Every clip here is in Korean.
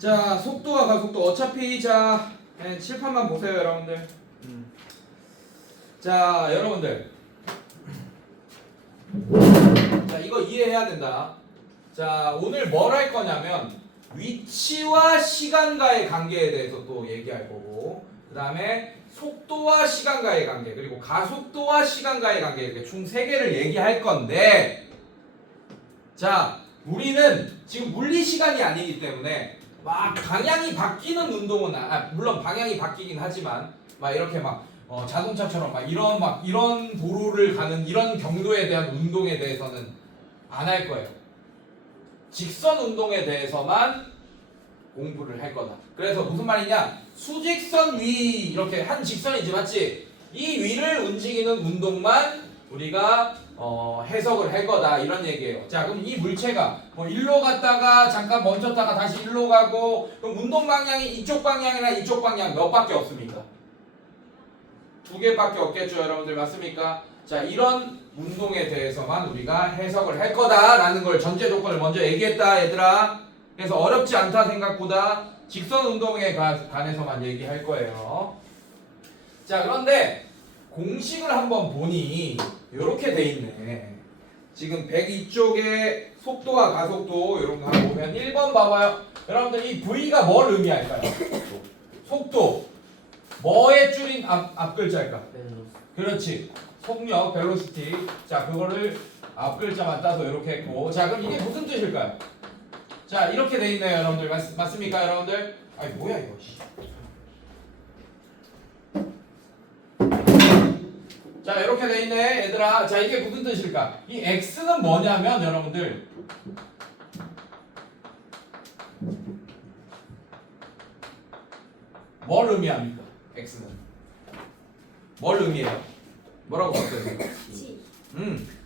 자, 속도와 가속도 어차피 자 칠판만 보세요, 여러분들. 자, 여러분들. 자, 이거 이해해야 된다. 자, 오늘 뭘 할 거냐면 위치와 시간과의 관계에 대해서 또 얘기할 거고, 그 다음에 속도와 시간과의 관계, 그리고 가속도와 시간과의 관계, 이렇게 총 3개를 얘기할 건데, 자, 우리는 지금 물리 시간이 아니기 때문에 막 방향이 바뀌는 운동은 물론 방향이 바뀌긴 하지만 막 이렇게 막 자동차처럼 막 이런 도로를 가는 이런 경로에 대한 운동에 대해서는 안 할 거예요. 직선 운동에 대해서만 공부를 할 거다. 그래서 무슨 말이냐? 수직선 위 이렇게 한 직선이지, 맞지? 이 위를 움직이는 운동만 우리가 해석을 할 거다, 이런 얘기예요. 자, 그럼 이 물체가 일로 갔다가 잠깐 멈췄다가 다시 일로 가고, 그럼 운동 방향이 이쪽 방향이나 이쪽 방향 몇 밖에 없습니까? 2개밖에 없겠죠, 여러분들. 맞습니까? 자, 이런 운동에 대해서만 우리가 해석을 할 거다라는 걸 전제 조건을 먼저 얘기했다, 얘들아. 그래서 어렵지 않다, 생각보다. 직선 운동에 관해서만 얘기할 거예요. 자, 그런데 공식을 한번 보니 이렇게 돼 있네. 지금 102쪽에 속도와 가속도 이런 거 한번 보면 1번 봐봐요. 여러분들 이 V가 뭘 의미할까요? 속도. 뭐의 줄인 앞 글자일까? 그렇지. 속력, 벨로시티. 자, 그거를 앞 글자만 따서 이렇게 했고. 자, 그럼 이게 무슨 뜻일까요? 자, 이렇게 돼 있네요, 여러분들. 맞습니까, 여러분들? 아니, 뭐야 이거. 자, 이렇게 돼 있네, 얘들아. 자, 이게 무슨 뜻일까? 이 X는 뭐냐면, 여러분들, 뭘 의미합니까? X는 뭘 의미해요? 뭐라고 바뀌어요?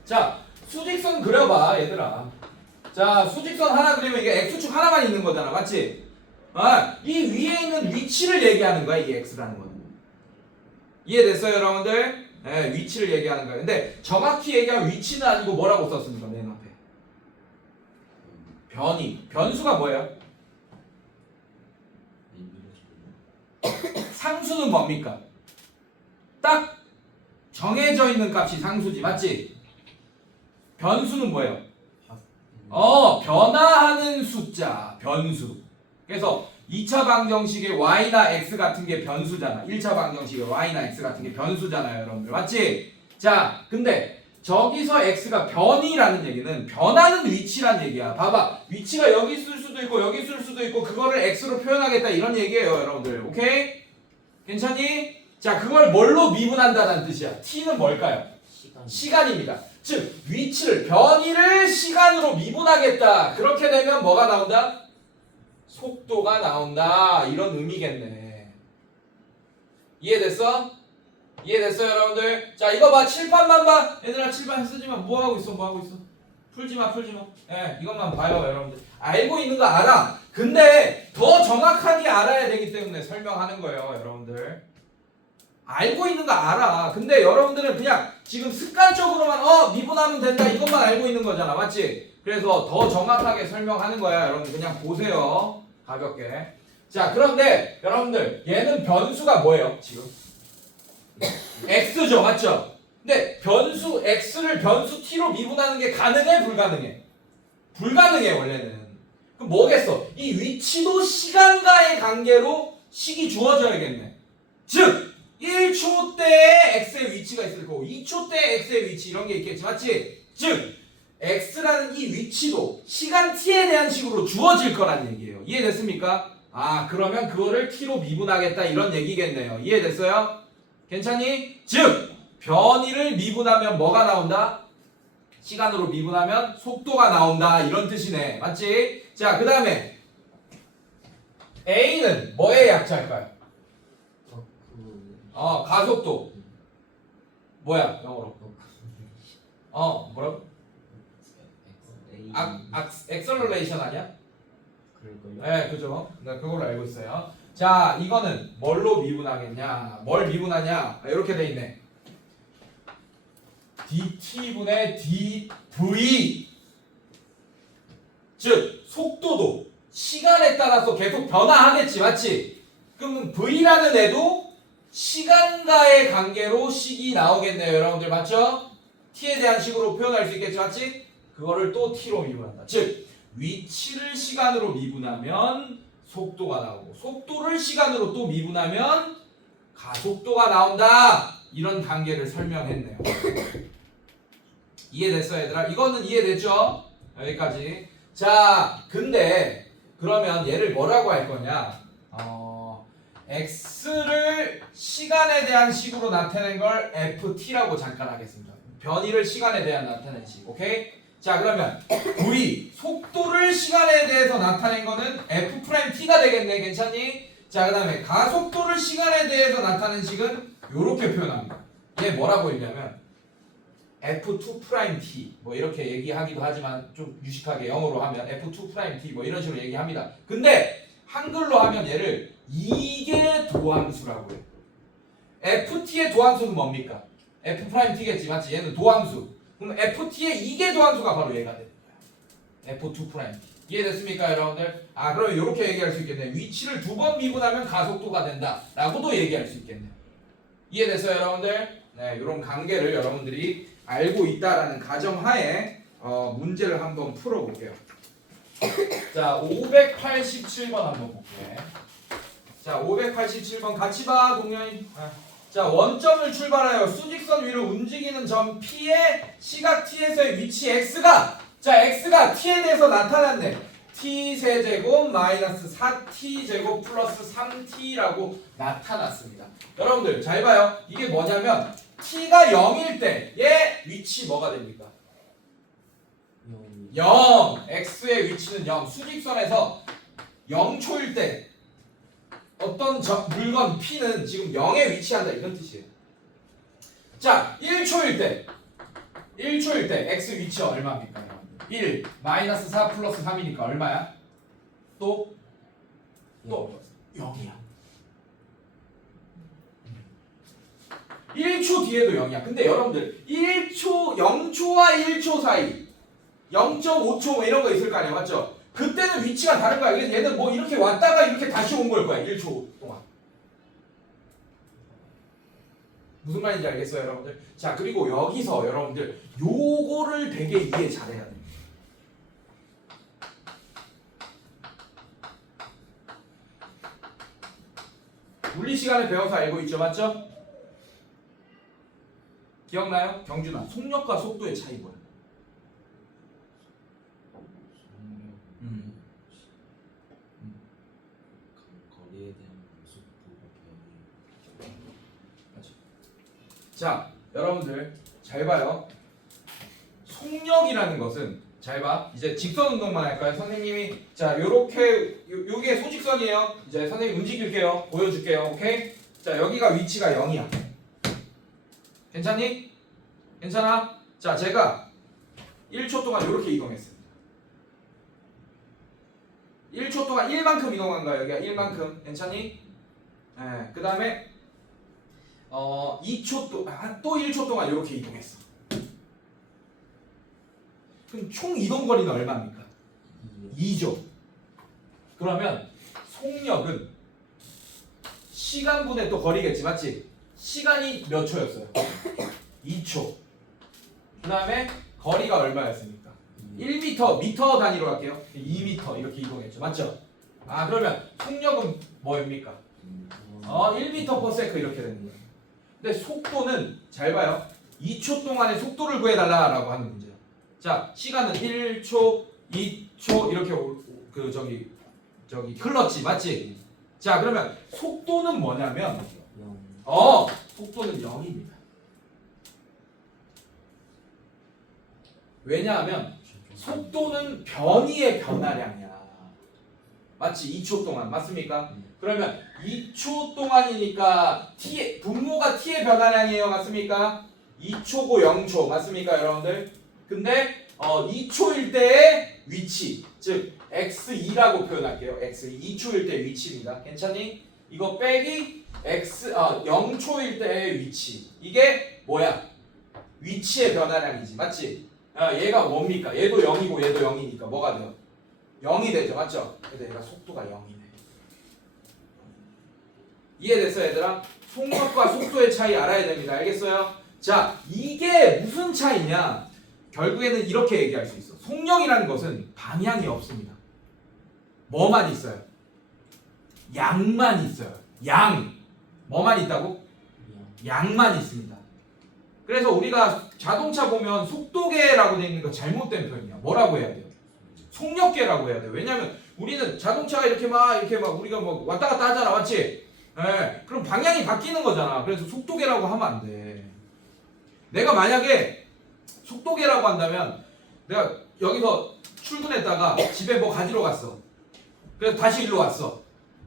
자, 수직선 그려봐, 얘들아. 자, 수직선 하나 그리면 이게 X축 하나만 있는 거잖아, 맞지? 이 위에 있는 위치를 얘기하는 거야, 이 X라는 거는. 이해됐어요, 여러분들? 네, 위치를 얘기하는 거예요. 근데 정확히 얘기하면 위치는 아니고 뭐라고 썼습니까? 맨 앞에 변이. 변수가 뭐예요? 상수는 뭡니까? 딱 정해져 있는 값이 상수지, 맞지? 변수는 뭐예요? 변화하는 숫자, 변수. 그래서 2차 방정식의 y나 x 같은 게 변수잖아. 1차 방정식의 y나 x 같은 게 변수잖아요, 여러분들. 맞지? 자, 근데 저기서 x가 변이라는 얘기는 변하는 위치란 얘기야. 봐봐. 위치가 여기 있을 수도 있고 여기 있을 수도 있고 그거를 x로 표현하겠다, 이런 얘기예요, 여러분들. 오케이? 괜찮니? 자, 그걸 뭘로 미분한다는 뜻이야. t는 뭘까요? 시간입니다. 즉 위치를, 변이를 시간으로 미분하겠다. 그렇게 되면 뭐가 나온다? 속도가 나온다, 이런 의미겠네. 이해됐어? 이해됐어요, 여러분들? 자, 이거 봐. 칠판만 봐. 얘들아, 칠판 쓰지마. 뭐하고 있어? 뭐하고 있어? 풀지마. 예, 이것만 봐요, 여러분들. 알고 있는 거 알아. 근데 더 정확하게 알아야 되기 때문에 설명하는 거예요, 여러분들. 알고 있는 거 알아. 근데 여러분들은 그냥 지금 습관적으로만 미분하면 된다, 이것만 알고 있는 거잖아, 맞지? 그래서 더 정확하게 설명하는 거야, 여러분. 그냥 보세요, 가볍게. 자, 그런데 여러분들, 얘는 변수가 뭐예요, 지금? x죠, 맞죠? 근데 변수 x를 변수 t로 미분하는 게 가능해, 불가능해? 불가능해, 원래는. 그럼 뭐겠어? 이 위치도 시간과의 관계로 식이 주어져야겠네. 즉 1초 때에 x의 위치가 있을 거고 2초 때에 x의 위치, 이런 게 있겠지, 맞지? 즉 x라는 이 위치도 시간 t에 대한 식으로 주어질 거란 얘기예요. 이해됐습니까? 그러면 그거를 t로 미분하겠다, 이런 얘기겠네요. 이해됐어요? 괜찮니? 즉 변이를 미분하면 뭐가 나온다? 시간으로 미분하면 속도가 나온다, 이런 뜻이네. 맞지? 자, 그 다음에 a는 뭐의 약자일까요? 가속도. 뭐야, 영어로? 뭐라고? 액셀러레이션 아니야? 그럴걸요? 네, 그죠. 네, 그걸 알고 있어요. 자, 이거는 뭘로 미분하겠냐? 뭘 미분하냐? 이렇게 돼 있네. dt분의 dv. 즉 속도도 시간에 따라서 계속 변화하겠지, 맞지? 그럼 V라는 애도 시간과의 관계로 식이 나오겠네요, 여러분들 맞죠? t에 대한 식으로 표현할 수 있겠지, 맞지? 그거를 또 t로 미분한다. 즉 위치를 시간으로 미분하면 속도가 나오고 속도를 시간으로 또 미분하면 가속도가 나온다. 이런 관계를 설명했네요. 이해됐어, 얘들아? 이거는 이해됐죠? 여기까지. 자, 근데 그러면 얘를 뭐라고 할 거냐? x를 시간에 대한 식으로 나타낸 걸 ft라고 잠깐 하겠습니다. 변이를 시간에 대한 나타낸 식. 오케이? 자, 그러면 v 속도를 시간에 대해서 나타낸 거는 f't가 되겠네. 괜찮니? 자, 그다음에 가속도를 시간에 대해서 나타낸 식은 이렇게 표현합니다. 얘 뭐라고 읽냐면 f2't 뭐 이렇게 얘기하기도 하지만 좀 유식하게 영어로 하면 f2't 뭐 이런 식으로 얘기합니다. 근데 한글로 하면 얘를 이계 도함수라고 해요. ft의 도함수는 뭡니까? f't겠지, 맞지? 얘는 도함수. 그럼 ft의 이계 도함수가 바로 얘가 되는 거야. f2't. 이해됐습니까, 여러분들? 아, 그러면 이렇게 얘기할 수 있겠네. 위치를 두 번 미분하면 가속도가 된다. 라고도 얘기할 수 있겠네요. 이해됐어요, 여러분들? 네, 이런 관계를 여러분들이 알고 있다라는 가정하에 문제를 한번 풀어볼게요. 자, 587번 한번 볼게요. 자, 587번 같이 봐, 동현이. 자, 원점을 출발하여 수직선 위로 움직이는 점 P의 시각 T에서의 위치 X가 자, X가 T에 대해서 나타났네. T 세제곱 마이너스 4T 제곱 플러스 3T라고 나타났습니다. 여러분들 잘 봐요. 이게 뭐냐면 T가 0일 때의 위치 뭐가 됩니까? 0. X의 위치는 0. 수직선에서 0초일 때 어떤 물건 P는 지금 0에 위치한다 이런 뜻이에요. 자, 1초일 때 X 위치가 얼마입니까? 1 마이너스 4 플러스 3이니까 얼마야? 또 0이야. 1초 뒤에도 0이야. 근데 여러분들 0초와 1초 사이 0.5초 뭐 이런 거 있을 거 아니야, 맞죠? 그때는 위치가 다른 거야. 얘는 뭐 이렇게 왔다가 이렇게 다시 온 걸 거야. 1초 동안. 무슨 말인지 알겠어요, 여러분들? 자, 그리고 여기서 여러분들 요거를 되게 이해 잘해야 돼요. 물리 시간에 배워서 알고 있죠, 맞죠? 기억나요? 경준아, 속력과 속도의 차이 뭐야? 거리에 대한 속도가 변해. 맞죠? 자, 여러분들 잘 봐요. 속력이라는 것은 잘 봐. 이제 직선 운동만 할까요? 선생님이 자, 요렇게 요게 소직선이에요. 이제 선생님 움직일게요. 보여줄게요. 오케이? 자, 여기가 위치가 0이야. 괜찮니? 괜찮아? 자, 제가 1초 동안 이렇게 이동했습니다. 1초 동안 1만큼 이동한 거야. 여기가 1만큼. 괜찮니? 네, 그 다음에 2초 또 1초 동안 이렇게 이동했어. 그럼 총 이동 거리는 얼마입니까? 2죠. 그러면 속력은 시간분의 또 거리겠지, 맞지? 시간이 몇 초였어요? 2초. 그 다음에 거리가 얼마였습니까? 1m, 미터 단위로 할게요. 2m 이렇게 이동했죠, 맞죠? 아, 그러면 속력은 뭐입니까? 1m/s 이렇게 되는 거예요. 근데 속도는 잘 봐요. 2초 동안의 속도를 구해달라라고 하는 문제예요. 자, 시간은 1초, 2초 이렇게 흘렀지, 맞지? 자, 그러면 속도는 뭐냐면 속도는 0입니다. 왜냐하면 속도는 변이의 변화량이야. 맞지? 2초 동안 맞습니까? 그러면 2초 동안이니까 분모가 t의 변화량이에요. 맞습니까? 2초고 0초 맞습니까, 여러분들? 근데 2초일 때의 위치, 즉 x2라고 표현할게요. x 2초일 때 위치입니다. 괜찮니? 이거 빼기 0초일 때의 위치. 이게 뭐야? 위치의 변화량이지, 맞지? 얘가 뭡니까? 얘도 0이고 얘도 0이니까 뭐가 돼요? 0이 되죠, 맞죠? 근데 얘가 속도가 0이 돼. 이해됐어요 얘들아? 속력과 속도의 차이 알아야 됩니다. 알겠어요? 자, 이게 무슨 차이냐? 결국에는 이렇게 얘기할 수 있어. 속력이라는 것은 방향이 없습니다. 뭐만 있어요? 양만 있어요. 양. 뭐만 있다고? 양만 있습니다. 그래서 우리가 자동차 보면 속도계라고 되어 있는 거 잘못된 표현이야. 뭐라고 해야 돼요? 속력계라고 해야 돼요. 왜냐면 우리는 자동차가 이렇게 막 우리가 뭐 왔다 갔다 하잖아. 맞지? 예. 그럼 방향이 바뀌는 거잖아. 그래서 속도계라고 하면 안 돼. 내가 만약에 속도계라고 한다면 내가 여기서 출근했다가 집에 뭐 가지러 갔어. 그래서 다시 일로 왔어.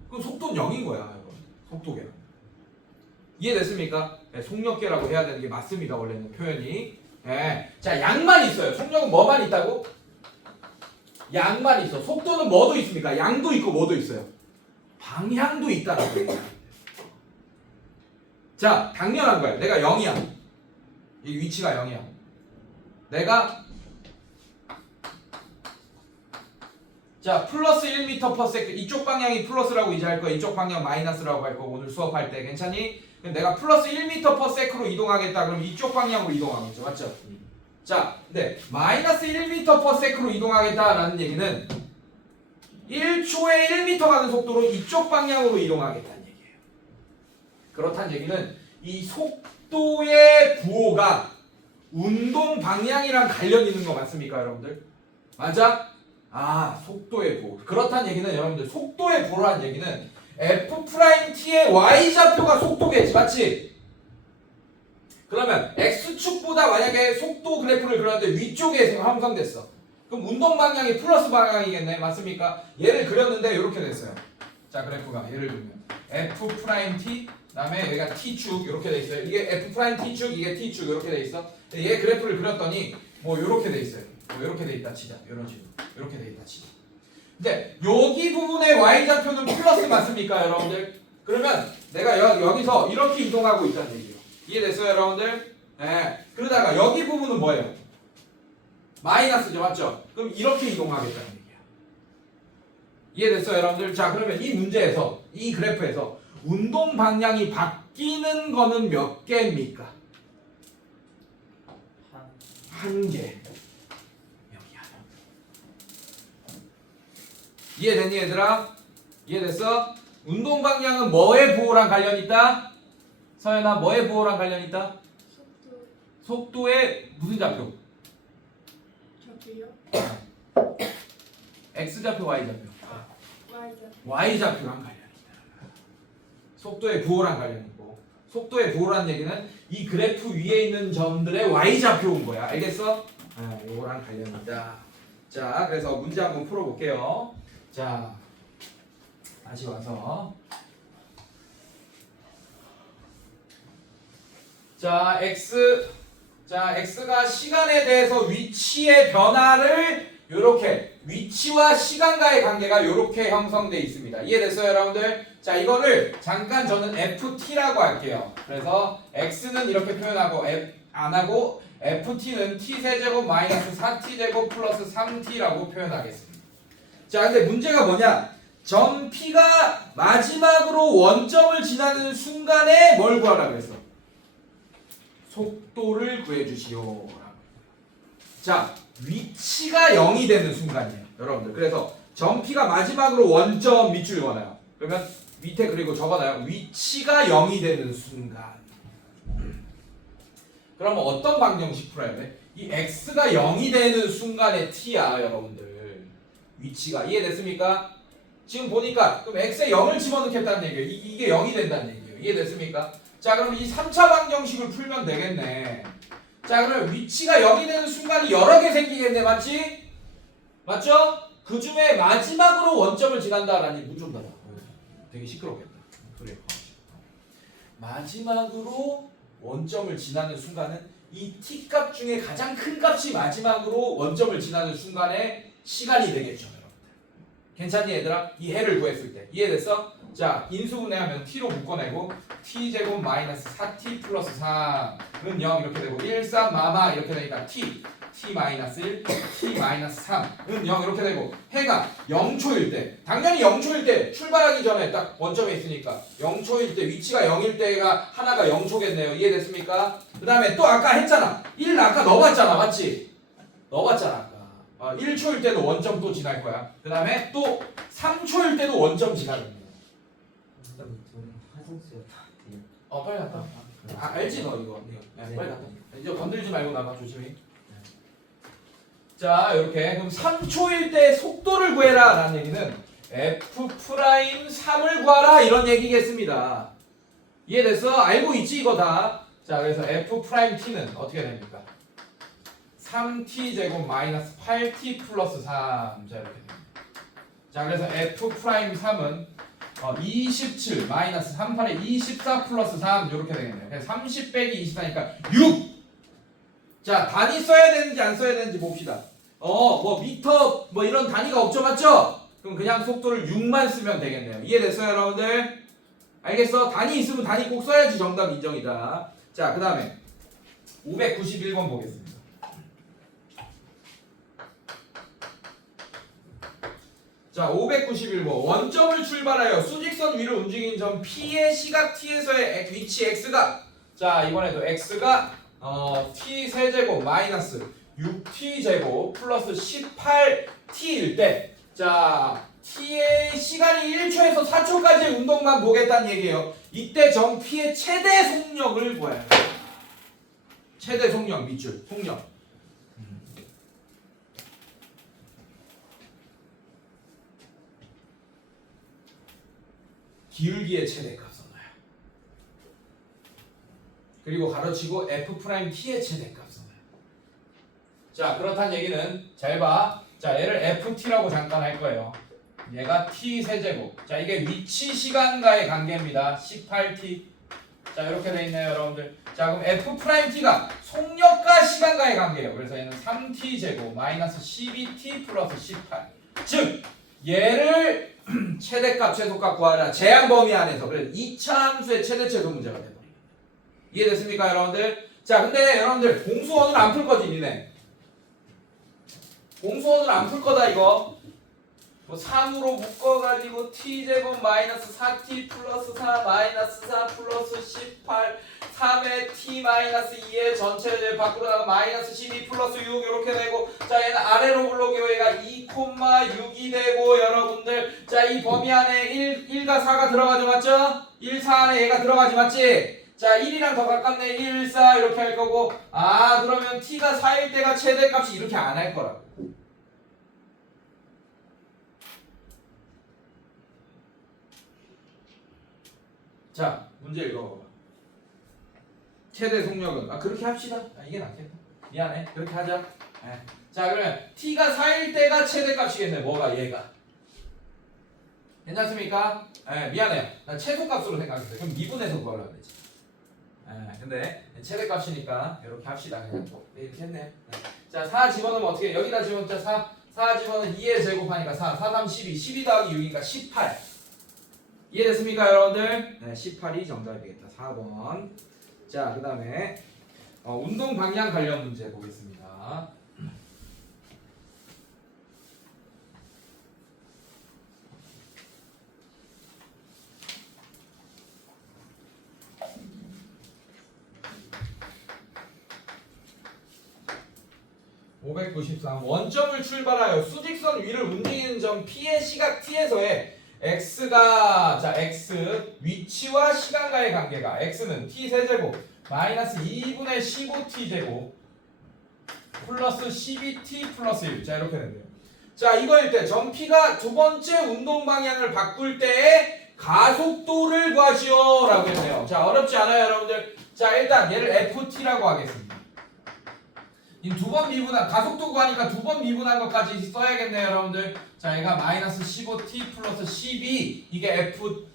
그럼 속도는 0인 거야. 여러분. 속도계. 이해됐습니까? 네, 속력계라고 해야 되는 게 맞습니다. 원래는 표현이. 네. 자, 양만 있어요. 속력은 뭐만 있다고? 양만 있어. 속도는 뭐도 있습니까? 양도 있고 뭐도 있어요. 방향도 있다는 거예요. 자, 당연한 거예요. 내가 0이야. 이 위치가 0이야. 내가 자, 플러스 1m/s 이쪽 방향이 플러스라고 이제 할 거야. 이쪽 방향 마이너스라고 할 거고 오늘 수업할 때 괜찮니? 그럼 내가 플러스 1m/s로 이동하겠다. 그럼 이쪽 방향으로 이동하겠죠. 맞죠? 자, 근데 마이너스 1m/s로 이동하겠다라는 얘기는 1초에 1m 가는 속도로 이쪽 방향으로 이동하겠다는 얘기예요. 그렇다는 얘기는 이 속도의 부호가 운동 방향이랑 관련 있는 거 맞습니까, 여러분들? 맞아? 아, 속도의 부호. 그렇다는 얘기는 여러분들 속도의 부호라는 얘기는 F'T의 Y좌표가 속도겠지, 맞지? 그러면 X축보다 만약에 속도 그래프를 그렸는데 위쪽에 형성됐어. 그럼 운동 방향이 플러스 방향이겠네, 맞습니까? 얘를 그렸는데 이렇게 됐어요. 자, 그래프가 예를 들면 F'T 그다음에 얘가 T축 이렇게 돼 있어요. 이게 F'T축, 이게 T축 이렇게 돼 있어. 얘 그래프를 그렸더니 뭐 이렇게 돼 있어요. 뭐 이렇게 돼 있다 치자. 이런 식으로. 이렇게 돼 있다 치자. 근데 여기 부분의 Y좌표는 플러스 맞습니까, 여러분들? 그러면 내가 여기서 이렇게 이동하고 있다는 얘기예요. 이해됐어요, 여러분들? 네. 그러다가 여기 부분은 뭐예요? 마이너스죠, 맞죠? 그럼 이렇게 이동하겠다는 얘기야. 이해됐어요, 여러분들? 자, 그러면 이 문제에서, 이 그래프에서 운동 방향이 바뀌는 거는 몇 개입니까? 한 개. 여기야. 이해됐니, 얘들아? 이해됐어? 운동 방향은 뭐의 부호랑 관련 있다? 서연아, 뭐의 부호랑 관련 있다? 속도의 무슨 좌표? 저기요? X좌표, Y좌표. Y좌표. Y좌표랑 관련 있다. 속도의 부호랑 관련 있고. 속도의 부호라는 얘기는 이 그래프 위에 있는 점들의 Y좌표인 거야. 알겠어? 이거랑 관련 있다. 자, 그래서 문제 한번 풀어볼게요. 자, 다시 와서. 자, X가 시간에 대해서 위치의 변화를 요렇게 위치와 시간과의 관계가 요렇게 형성되어 있습니다. 이해됐어요, 여러분들? 자, 이거를 잠깐 저는 FT라고 할게요. 그래서 X는 이렇게 표현하고 안 하고 FT는 T세제곱 마이너스 4T제곱 플러스 3T라고 표현하겠습니다. 자, 근데 문제가 뭐냐? 점 P가 마지막으로 원점을 지나는 순간에 뭘 구하라고 했어? 속도를 구해주시오. 자, 위치가 0이 되는 순간이에요, 여러분들. 그래서 점 P가 마지막으로 원점 밑줄 그어놔요. 그러면 밑에 그리고 적어놔요. 위치가 0이 되는 순간. 그러면 어떤 방정식 풀어야 돼? 이 X가 0이 되는 순간의 T야, 여러분들. 위치가. 이해됐습니까? 지금 보니까 그럼 X에 0을 집어넣겠다는 얘기예요. 이게 0이 된다는 얘기예요. 이해됐습니까? 자, 그럼 이 3차 방정식을 풀면 되겠네. 자, 그럼 위치가 0이 되는 순간이 여러 개 생기겠네, 맞지? 맞죠? 그 중에 마지막으로 원점을 지난다라니 문 좀 닫아. 되게 시끄럽겠다. 그래. 마지막으로 원점을 지나는 순간은 이 t 값 중에 가장 큰 값이 마지막으로 원점을 지나는 순간의 시간이 되겠죠, 여러분들. 괜찮니, 얘들아? 이 해를 구했을 때 이해됐어? 자, 인수분해하면 t로 묶어내고 t제곱 마이너스 4t 플러스 3은 0 이렇게 되고 1, 3, 마마 이렇게 되니까 t 마이너스 1, t 마이너스 3은 0 이렇게 되고 해가 0초일 때 당연히 0초일 때 출발하기 전에 딱 원점에 있으니까 0초일 때 위치가 0일 때가 하나가 0초겠네요. 이해됐습니까? 그 다음에 또 아까 했잖아. 1 아까 넣어봤잖아. 맞지? 넣어봤잖아 아까. 1초일 때도 원점 또 지날 거야. 그 다음에 또 3초일 때도 원점 지나거든요. 화장실이었다. 빨리 갔다 와. 알지 너 이거. 네, 빨리 갔다 와. 이제 건들지 말고 나가 조심히. 자 이렇게 그럼 3초일 때 속도를 구해라 라는 얘기는 F'3을 구하라 이런 얘기겠습니다. 이해됐어? 알고 있지 이거 다. 자 그래서 F'T는 어떻게 됩니까? 3T제곱 마이너스 8T 플러스 3. 자 이렇게 됩니다. 자 그래서 F'3은 27 마이너스 38에 24 플러스 3 이렇게 되겠네요. 그래서 30 빼기 24니까 6. 자 단위 써야 되는지 안 써야 되는지 봅시다. 뭐 미터 뭐 이런 단위가 없죠, 맞죠? 그럼 그냥 속도를 6만 쓰면 되겠네요. 이해됐어요, 여러분들? 알겠어? 단위 있으면 단위 꼭 써야지 정답 인정이다. 자, 그 다음에 591번 보겠습니다. 자, 591번 원점을 출발하여 수직선 위를 움직이는 점 P의 시각 T에서의 위치 X가 자 이번에도 X가 T 세제곱 마이너스 6T 제곱 플러스 18T일 때 자 T의 시간이 1초에서 4초까지의 운동만 보겠다는 얘기예요. 이때 점 P의 최대 속력을 구해요. 최대 속력 밑줄 속력. 기울기의 최대값 써놔요. 그리고 가로치고 F'T의 최대값 써놔요. 자 그렇다는 얘기는 잘 봐. 자 얘를 FT라고 잠깐 할 거예요. 얘가 T 세제곱. 자 이게 위치 시간과의 관계입니다. 18T. 자 이렇게 돼 있네요 여러분들. 자 그럼 F'T가 속력과 시간과의 관계예요. 그래서 얘는 3T 제곱 마이너스 12T 플러스 18. 즉 얘를 최대값 최소값 구하라. 제한 범위 안에서. 그래서 2차 함수의 최대 최소 문제가 돼버려요. 이해됐습니까 여러분들? 자 근데 여러분들 공수원을 안 풀 거지 니네. 공수원을 안 풀 거다 이거. 뭐 3으로 묶어가지고 t제곱 마이너스 4t 플러스 4 마이너스 4 플러스 18 3의 t 마이너스 2의 전체를 밖으로 나가 마이너스 12 플러스 6 이렇게 되고 자 얘는 아래로 불러오고 얘가 2,6이 되고 여러분들 자 이 범위 안에 1과 4가 들어가죠 맞죠? 1, 4 안에 얘가 들어가지 맞지? 자 1이랑 더 가깝네 1, 4 이렇게 할 거고 그러면 t가 4일 때가 최대값이 이렇게 안 할 거라고. 자 문제 읽어봐봐. 최대 속력은 그렇게 합시다. 이게 낫겠다. 미안해 그렇게 하자. 자 그러면 t가 4일 때가 최대값이겠네. 뭐가 얘가 괜찮습니까? 미안해요. 난 최소값으로 생각했어요. 그럼 미분해서 구하려고 했지. 근데 최대값이니까 이렇게 합시다. 그냥 이렇게 했네요. 자 4 집어넣으면 어떻게 여기다 집어넣자. 4 집어넣으면 2에 제곱하니까 4 3, 12 12 더하기 6이니까 18. 이해됐습니까 여러분들? 18이 정답이 되겠다. 4번. 자 그 다음에 운동 방향 관련 문제 보겠습니다. (593) 원점을 출발하여 수직선 위를 움직이는 점 P의 시각 T에서의 x가 자 x 위치와 시간과의 관계가 x는 t 세제곱 마이너스 2분의 15t 제곱 플러스 12t 플러스 1. 자 이렇게 된대요. 자 이거일 때 점 P가 두 번째 운동 방향을 바꿀 때의 가속도를 구하시오 라고 했네요. 자 어렵지 않아요 여러분들. 자 일단 얘를 ft라고 하겠습니다. 이 두 번 미분한 가속도 구하니까 두 번 미분한 것까지 써야겠네요 여러분들. 자 얘가 마이너스 15t 플러스 12 이게 ft고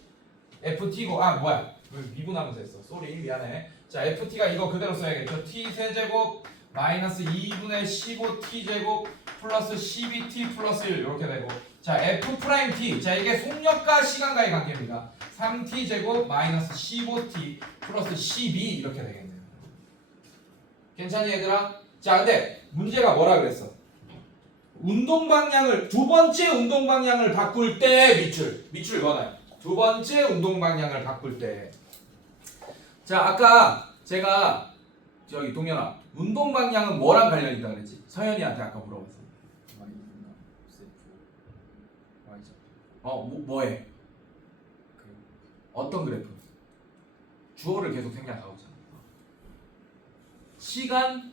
뭐야 왜 미분하면서 했어 쏘리 미안해. 자 ft가 이거 그대로 써야겠죠. t 세제곱 마이너스 2분의 15t 제곱 플러스 12t 플러스 1 이렇게 되고 자 f't 자 이게 속력과 시간과의 관계입니다. 3t 제곱 마이너스 15t 플러스 12 이렇게 되겠네요. 괜찮니 얘들아? 자 근데 문제가 뭐라 그랬어? 운동 방향을 두 번째 운동 방향을 바꿀 때 밑줄 그어놔요. 두 번째 운동 방향을 바꿀 때. 자, 아까 제가 저기 동현아 운동 방향은 뭐랑 관련 있다 그랬지? 서현이한테 아까 물어봤어. Y나 세프 Y좌표 뭐해? 그 어떤 그래프? 주어를 계속 생략하고 있잖아. 시간,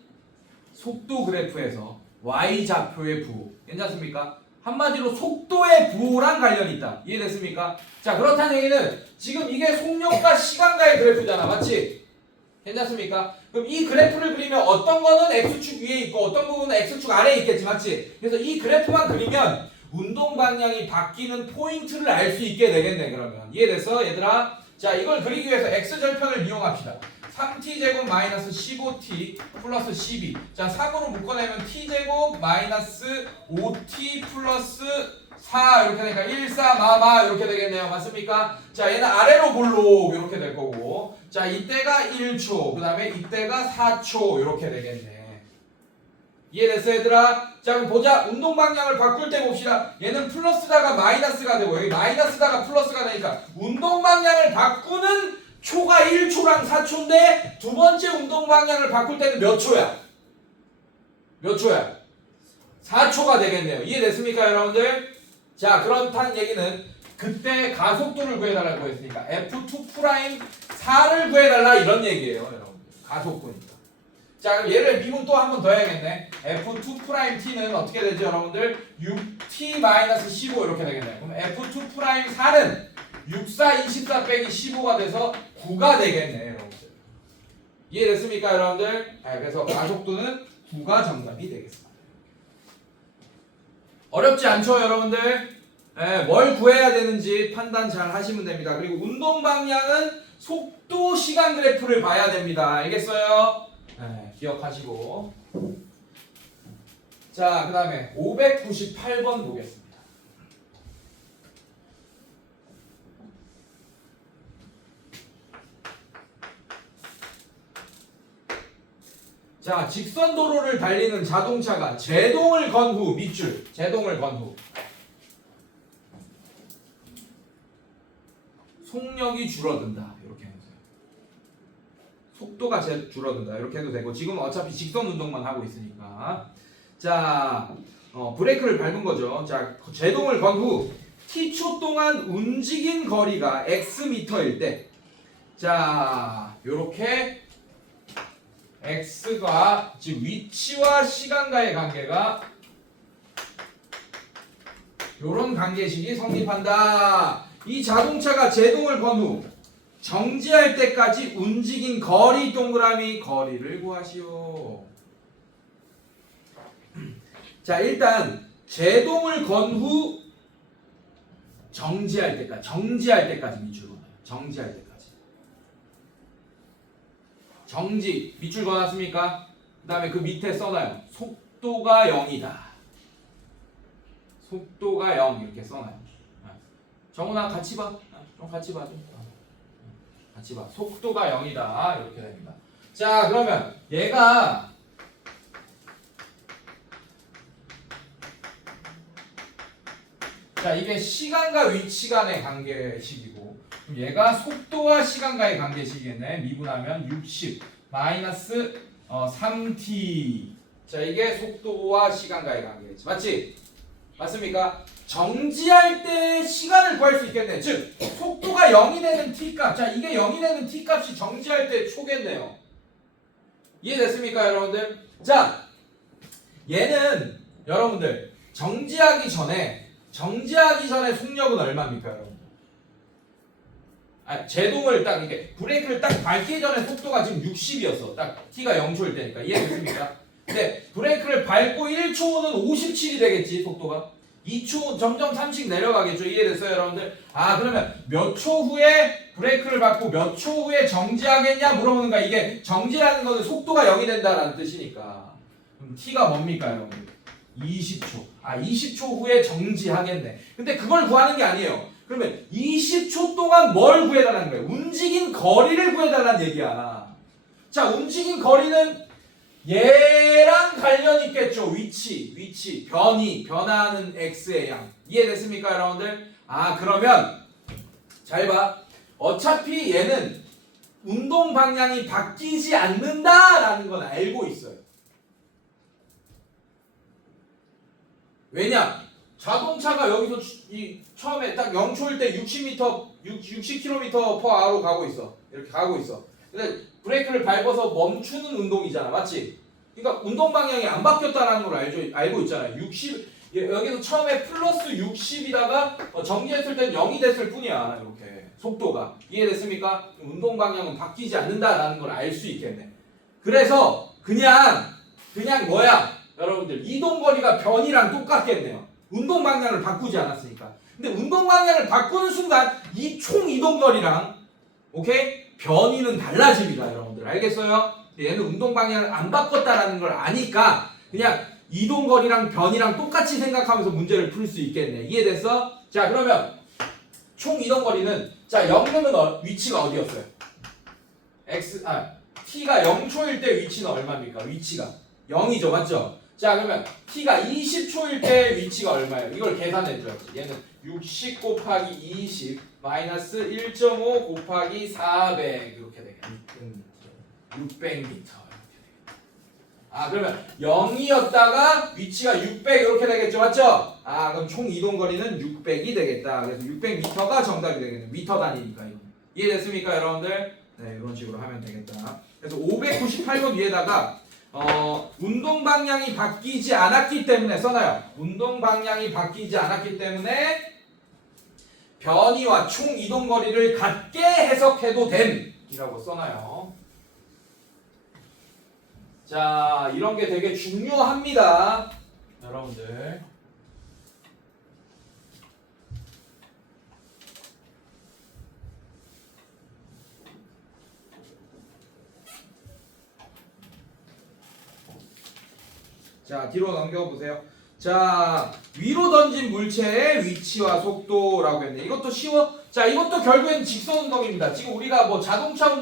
속도 그래프에서 y좌표의 부호. 괜찮습니까? 한마디로 속도의 부호랑 관련이 있다. 이해됐습니까? 자, 그렇다는 얘기는 지금 이게 속력과 시간과의 그래프잖아. 맞지? 괜찮습니까? 그럼 이 그래프를 그리면 어떤 거는 x축 위에 있고 어떤 부분은 x축 아래에 있겠지. 맞지? 그래서 이 그래프만 그리면 운동 방향이 바뀌는 포인트를 알 수 있게 되겠네. 그러면 이해됐어 얘들아? 자, 이걸 그리기 위해서 x절편을 이용합시다. 3t제곱 마이너스 15t 플러스 12. 자, 3으로 묶어내면 t제곱 마이너스 5t 플러스 4 이렇게 되니까 1, 4, 마마 이렇게 되겠네요. 맞습니까? 자, 얘는 아래로 볼록 이렇게 될 거고, 자, 이때가 1초, 그 다음에 이때가 4초 이렇게 되겠네. 이해됐어 얘들아? 자, 그럼 보자. 운동 방향을 바꿀 때 봅시다. 얘는 플러스다가 마이너스가 되고 여기 마이너스다가 플러스가 되니까 운동 방향을 바꾸는 초가 1초랑 4초인데 두 번째 운동 방향을 바꿀 때는 몇 초야? 몇 초야? 4초가 되겠네요. 이해됐습니까 여러분들? 자, 그렇다는 얘기는 그때 가속도를 구해달라고 했으니까 F2' 4를 구해달라 이런 얘기예요 여러분들. 가속도니까. 자, 그럼 얘를 미분 또 한 번 더 해야겠네. F2'T는 어떻게 되죠 여러분들? 6T-15 이렇게 되겠네요. 그럼 F2' 4는 6, 4, 24 빼기 15가 돼서 9가 되겠네 여러분들. 이해됐습니까 여러분들? 그래서 가속도는 9가 정답이 되겠습니다. 어렵지 않죠 여러분들? 뭘 구해야 되는지 판단 잘 하시면 됩니다. 그리고 운동 방향은 속도 시간 그래프를 봐야 됩니다. 알겠어요? 기억하시고. 자, 그 다음에 598번 보겠습니다. 자, 직선 도로를 달리는 자동차가 제동을 건 후 밑줄 제동을 건 후 속력이 줄어든다 이렇게 해주세요. 속도가 줄어든다 이렇게 해도 되고 지금은 어차피 직선 운동만 하고 있으니까 자 브레이크를 밟은 거죠. 자, 제동을 건 후 t초 동안 움직인 거리가 x미터일 때 자 요렇게 x가 즉 위치와 시간과의 관계가 요런 관계식이 성립한다. 이 자동차가 제동을 건 후 정지할 때까지 움직인 거리 동그라미 거리를 구하시오. 자, 일단 제동을 건 후 정지할 때까지 밑줄 그어놔요. 정지할 때까지. 정지 밑줄 그어놨습니까? 그 다음에 그 밑에 써놔요. 속도가 0이다. 속도가 0 이렇게 써놔요. 정훈아 같이 봐. 좀 같이 봐. 같이 봐. 속도가 0이다. 이렇게 됩니다. 자, 그러면 얘가 자, 이게 시간과 위치 간의 관계식이고 얘가 속도와 시간과의 관계식이겠네. 미분하면 60 마이너스 3t. 자, 이게 속도와 시간과의 관계지. 맞지? 맞습니까? 정지할 때 시간을 구할 수 있겠네. 즉 속도가 0이 되는 t값. 자, 이게 0이 되는 t값이 정지할 때 초겠네요. 이해됐습니까 여러분들? 자, 얘는 여러분들 정지하기 전에 속력은 얼마입니까 여러분? 제동을 딱 이게 브레이크를 딱 밟기 전에 속도가 지금 60이었어. 딱 t가 0초일 때니까. 이해됐습니까? 근데 브레이크를 밟고 1초는 57이 되겠지 속도가. 2초 점점 3씩 내려가겠죠. 이해됐어요 여러분들? 그러면 몇 초 후에 브레이크를 밟고 몇 초 후에 정지하겠냐 물어보는 거야. 이게 정지라는 거는 속도가 0이 된다라는 뜻이니까. 그럼 t가 뭡니까 여러분들? 20초. 20초 후에 정지하겠네. 근데 그걸 구하는 게 아니에요. 그러면 20초 동안 뭘 구해달라는 거예요? 움직인 거리를 구해달라는 얘기야. 자, 움직인 거리는 얘랑 위치랑 관련 있겠죠. 위치, 변화하는 x의 양. 이해됐습니까, 여러분들? 아, 그러면 잘 봐. 어차피 얘는 운동 방향이 바뀌지 않는다라는 건 알고 있어요. 왜냐? 자동차가 여기서 처음에 딱 0초일 때 60km/h로 가고 있어. 이렇게 가고 있어. 근데 브레이크를 밟아서 멈추는 운동이잖아. 맞지? 그러니까 운동 방향이 안 바뀌었다는 걸 알고 있잖아요. 여기서 처음에 플러스 60이다가 정지했을 땐 0이 됐을 뿐이야. 이렇게 속도가. 이해됐습니까? 운동 방향은 바뀌지 않는다라는 걸 알 수 있겠네. 그래서 그냥 뭐야? 여러분들 이동 거리가 변이랑 똑같겠네요. 운동 방향을 바꾸지 않았으니까. 근데 운동 방향을 바꾸는 순간 이 총 이동 거리랑 오케이? 변이는 달라집니다, 여러분들. 알겠어요? 얘는 운동 방향을 안 바꿨다라는 걸 아니까 그냥 이동 거리랑 변이랑 똑같이 생각하면서 문제를 풀 수 있겠네. 이해됐어? 자, 그러면 총 이동 거리는 자, 0은 위치가 어디였어요? t가 0초일 때 위치는 얼마입니까? 위치가 0이죠, 맞죠? 자, 그러면 t가 20초일 때 위치가 얼마예요? 이걸 계산해 줘야지. 얘는 60 곱하기 20 마이너스 1.5 곱하기 400 이렇게 되겠네. 600m 이렇게 되겠네. 아, 그러면 0이었다가 위치가 600 이렇게 되겠죠, 맞죠? 아, 그럼 총 이동 거리는 600이 되겠다. 그래서 600m가 정답이 되겠네. 미터 단위니까 이거. 이해됐습니까, 여러분들? 네, 이런 식으로 하면 되겠다. 그래서 598번 위에다가 운동 방향이 바뀌지 않았기 때문에 써놔요. 운동 방향이 바뀌지 않았기 때문에 변이와 총 이동 거리를 같게 해석해도 됨이라고 써놔요. 자, 이런 게 되게 중요합니다, 여러분들. 자, 뒤로 넘겨보세요. 자, 위로 던진 물체의 위치와 속도라고 했는데 이것도 쉬워? 자, 이것도 결국엔 직선 운동입니다. 지금 우리가 뭐 자동차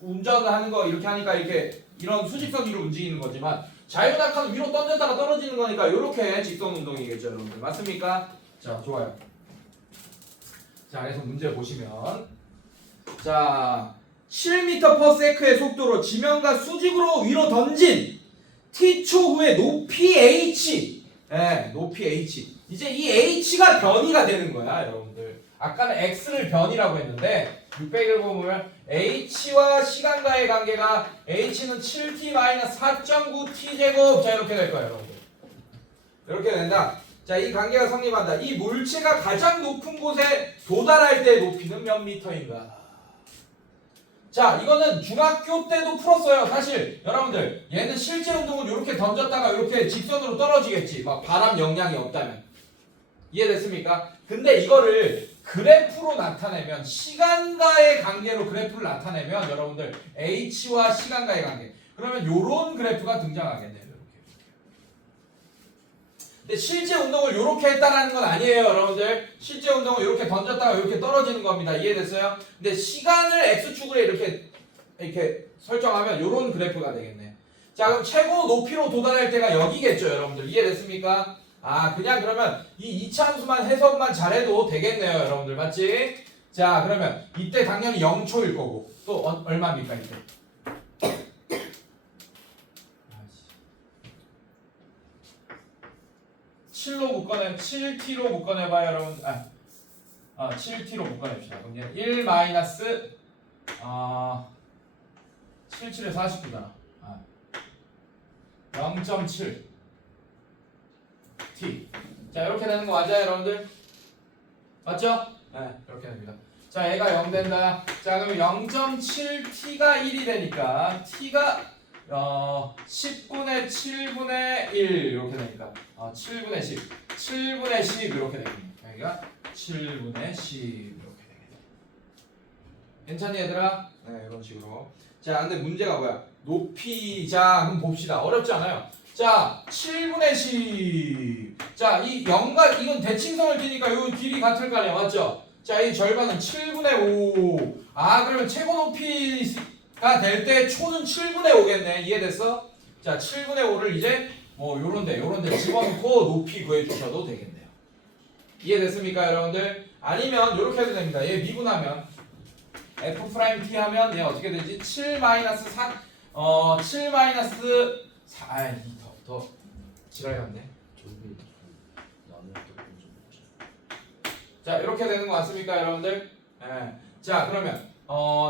운전을 하는 거 이렇게 하니까 이렇게 이런 수직선 위로 움직이는 거지만 자유낙하는 위로 던졌다가 떨어지는 거니까 이렇게 직선 운동이겠죠, 여러분들. 맞습니까? 자, 좋아요. 자, 그래서 문제 보시면 자, 7m/s의 속도로 지면과 수직으로 위로 던진 t초 후에 높이 h, 높이 h. 이제 이 h가 변이가 되는 거야, 여러분들. 아까는 x를 변이라고 했는데 600을 보면 h와 시간과의 관계가 h는 7t-4.9t 제곱. 자, 이렇게 될 거예요, 여러분들. 이렇게 된다. 자, 이 관계가 성립한다. 이 물체가 가장 높은 곳에 도달할 때 높이는 몇 미터인가? 자, 이거는 중학교 때도 풀었어요. 사실 여러분들 얘는 실제 운동을 이렇게 던졌다가 이렇게 직선으로 떨어지겠지. 막 바람 영향이 없다면. 이해됐습니까? 근데 이거를 그래프로 나타내면, 시간과의 관계로 그래프를 나타내면 여러분들 h와 시간과의 관계, 그러면 요런 그래프가 등장하겠네요. 이렇게. 근데 실제 운동을 이렇게 했다라는 건 아니에요, 여러분들. 실제 운동을 이렇게 던졌다가 이렇게 떨어지는 겁니다. 이해됐어요? 근데 시간을 x축으로 이렇게 설정하면 이런 그래프가 되겠네. 자, 그럼 최고 높이로 도달할 때가 여기겠죠, 여러분들. 이해됐습니까? 아, 그냥 그러면 이 이차함수만 해석만 잘해도 되겠네요, 여러분들. 맞지? 자, 그러면 이때 당연히 0초일 거고 또 얼마입니까, 이때? 7t로 묶어내봐요, 여러분. 7t로 묶어냅시다. 그럼 얘는 1 마이너스 77에 49잖아. 0.7 t. 자, 이렇게 되는 거 맞아요, 여러분들? 맞죠? 네, 이렇게 됩니다. 자, 얘가 0 된다. 자, 그럼 0.7t가 1이 되니까 t가 10분의 7분의 1 이렇게 되니까 7분의 10 이렇게 되겠네. 여기가 7분의 10 이렇게 되겠네. 괜찮니, 얘들아? 네, 이런 식으로. 자, 근데 문제가 뭐야? 높이. 자, 그럼 봅시다. 어렵지 않아요. 자, 7분의 10. 자, 이 0과 이건 대칭성을 띠니까 이 길이 같을 거 아니야, 맞죠? 자, 이 절반은 7분의 5. 아, 그러면 최고 높이가 될 때 초는 7분의 5겠네. 이해됐어? 자 7분의 5를 이제 뭐 요런데 집어넣고 높이 구해주셔도 되겠네요. 이해됐습니까 여러분들? 아니면 이렇게 해도 됩니다. 얘 미분하면 F't 하면 얘 어떻게 되지? 7 마이너스 4 7 마이너스 4 더 지랄이 같네. 저기 나는 또 자 이렇게 되는 거 맞습니까 여러분들? 예. 자 그러면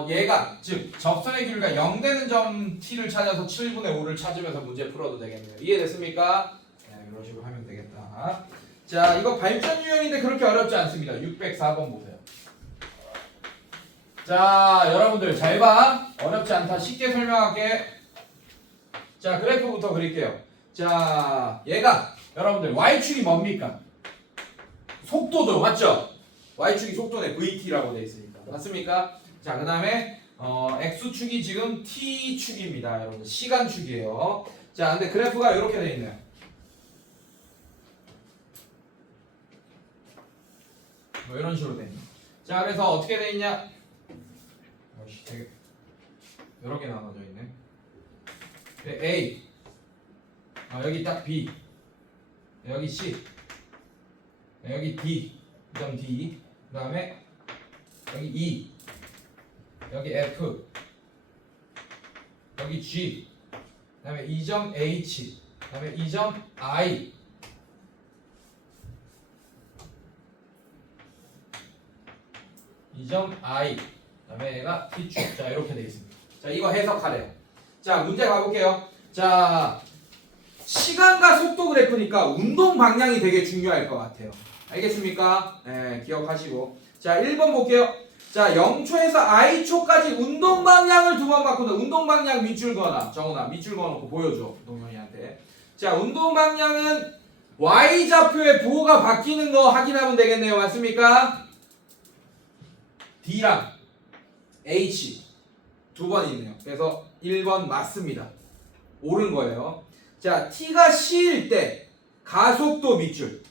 얘가 즉 접선의 길이가 0 되는 점 t를 찾아서 7분의 5를 찾으면서 문제 풀어도 되겠네요. 이해됐습니까? 네, 이런 식으로 하면 되겠다. 자 이거 발전 유형인데 그렇게 어렵지 않습니다. 604번 보세요. 자 여러분들 잘 봐. 어렵지 않다. 쉽게 설명할게. 자 그래프부터 그릴게요. 자 얘가 여러분들 y축이 뭡니까? 속도죠 맞죠? y축이 속도네 vt라고 돼 있으니까 맞습니까? 자 그 다음에 x축이 지금 t축입니다 여러분 시간축이에요. 자 근데 그래프가 이렇게 돼 있네요. 뭐 이런 식으로 돼 있네. 자 그래서 어떻게 돼 있냐? 되게 여러 개 나눠져 있네. A 여기 딱 B 여기 C 여기 D 이 점 D 그 다음에 여기 E 여기 F 여기 G 그 다음에 이 점 H 그 다음에 이 점 I 이 점 I 그 다음에 얘가 T축. 자 이렇게 되어 있습니다. 자 이거 해석하래요. 자 문제 가볼게요. 자 시간과 속도 그래프니까 운동 방향이 되게 중요할 것 같아요. 알겠습니까? 네, 기억하시고. 자, 1번 볼게요. 자, 0초에서 i초까지 운동 방향을 두 번 바꾼다. 운동 방향 밑줄 그어놔. 정훈아, 밑줄 그어놓고 보여줘. 동현이한테. 자, 운동 방향은 y좌표의 부호가 바뀌는 거 확인하면 되겠네요. 맞습니까? D랑 H 두 번 있네요. 그래서 1번 맞습니다. 옳은 거예요. 자, t가 c일 때 가속도 밑줄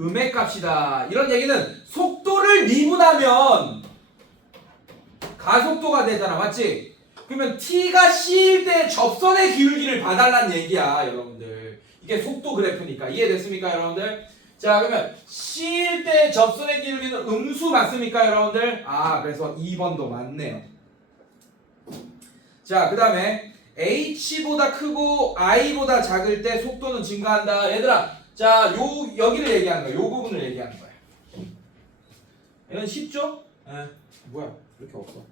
음의 값이다. 이런 얘기는 속도를 미분하면 가속도가 되잖아. 맞지? 그러면 t가 c일 때 접선의 기울기를 봐달라는 얘기야 여러분들. 이게 속도 그래프니까. 이해됐습니까 여러분들? 자 그러면 c일 때 접선의 기울기는 음수 맞습니까 여러분들? 아 그래서 2번도 맞네요. 자 그 다음에 h보다 크고 i보다 작을 때 속도는 증가한다. 얘들아 자 여기를 얘기하는 거야. 요 부분을 얘기하는 거야. 이건 쉽죠? 뭐야 이렇게 없어.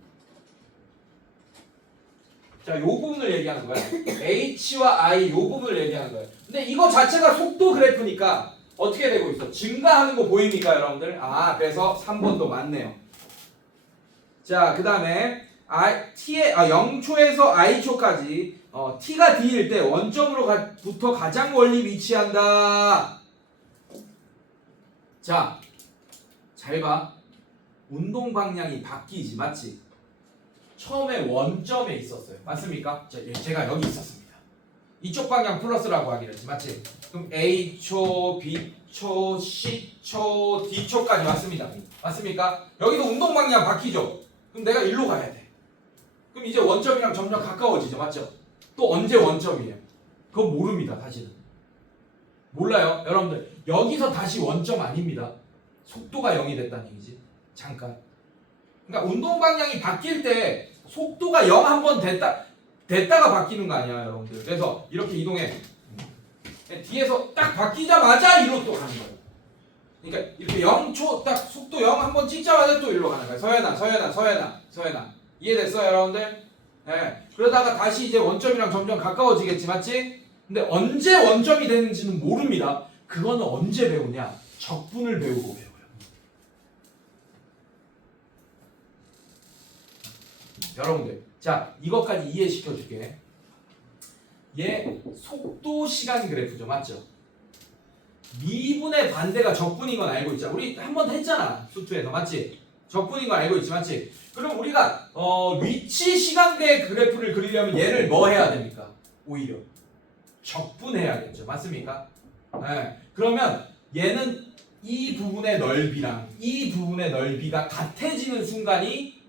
자 요 부분을 얘기하는 거야. h와 i 요 부분을 얘기하는 거야. 근데 이거 자체가 속도 그래프니까 어떻게 되고 있어? 증가하는 거 보입니까 여러분들? 아 그래서 3번도 맞네요. 자 그 다음에 t의 0초에서 i초까지 t가 d일 때 원점으로부터 가장 멀리 위치한다. 자, 잘 봐. 운동 방향이 바뀌지, 맞지? 처음에 원점에 있었어요. 맞습니까? 자, 제가 여기 있었습니다. 이쪽 방향 플러스라고 하기로 했지, 맞지? 그럼 A초, B초, C초, D초까지 맞습니다. 맞습니까? 여기도 운동 방향 바뀌죠? 그럼 내가 일로 가야 돼. 그럼 이제 원점이랑 점점 가까워지죠, 맞죠? 또 언제 원점이에요? 그건 모릅니다, 사실은. 몰라요, 여러분들. 여기서 다시 원점 아닙니다. 속도가 0이 됐다는 얘기지. 잠깐. 그러니까 운동 방향이 바뀔 때 속도가 0 한번 됐다가 바뀌는 거 아니야, 여러분들. 그래서 이렇게 이동해. 뒤에서 딱 바뀌자마자 이로 또 가는 거예요. 그러니까 이렇게 0초 딱 속도 0 한번 찍자마자 또 이리로 가는 거예요. 서연아. 이해됐어요, 여러분들? 네. 그러다가 다시 이제 원점이랑 점점 가까워지겠지, 맞지? 근데 언제 원점이 되는지는 모릅니다. 그거는 언제 배우냐? 적분을 배우고 배워요. 여러분들, 자 이것까지 이해시켜 줄게. 얘 속도 시간 그래프죠, 맞죠? 미분의 반대가 적분인 건 알고 있잖아. 우리 한 번 했잖아, 수투에서, 맞지? 적분인 거 알고 있지, 맞지? 그럼 우리가 위치 시간대 그래프를 그리려면 얘를 뭐 해야 됩니까? 오히려 적분해야겠죠, 맞습니까? 네. 그러면 얘는 이 부분의 넓이랑 이 부분의 넓이가 같아지는 순간이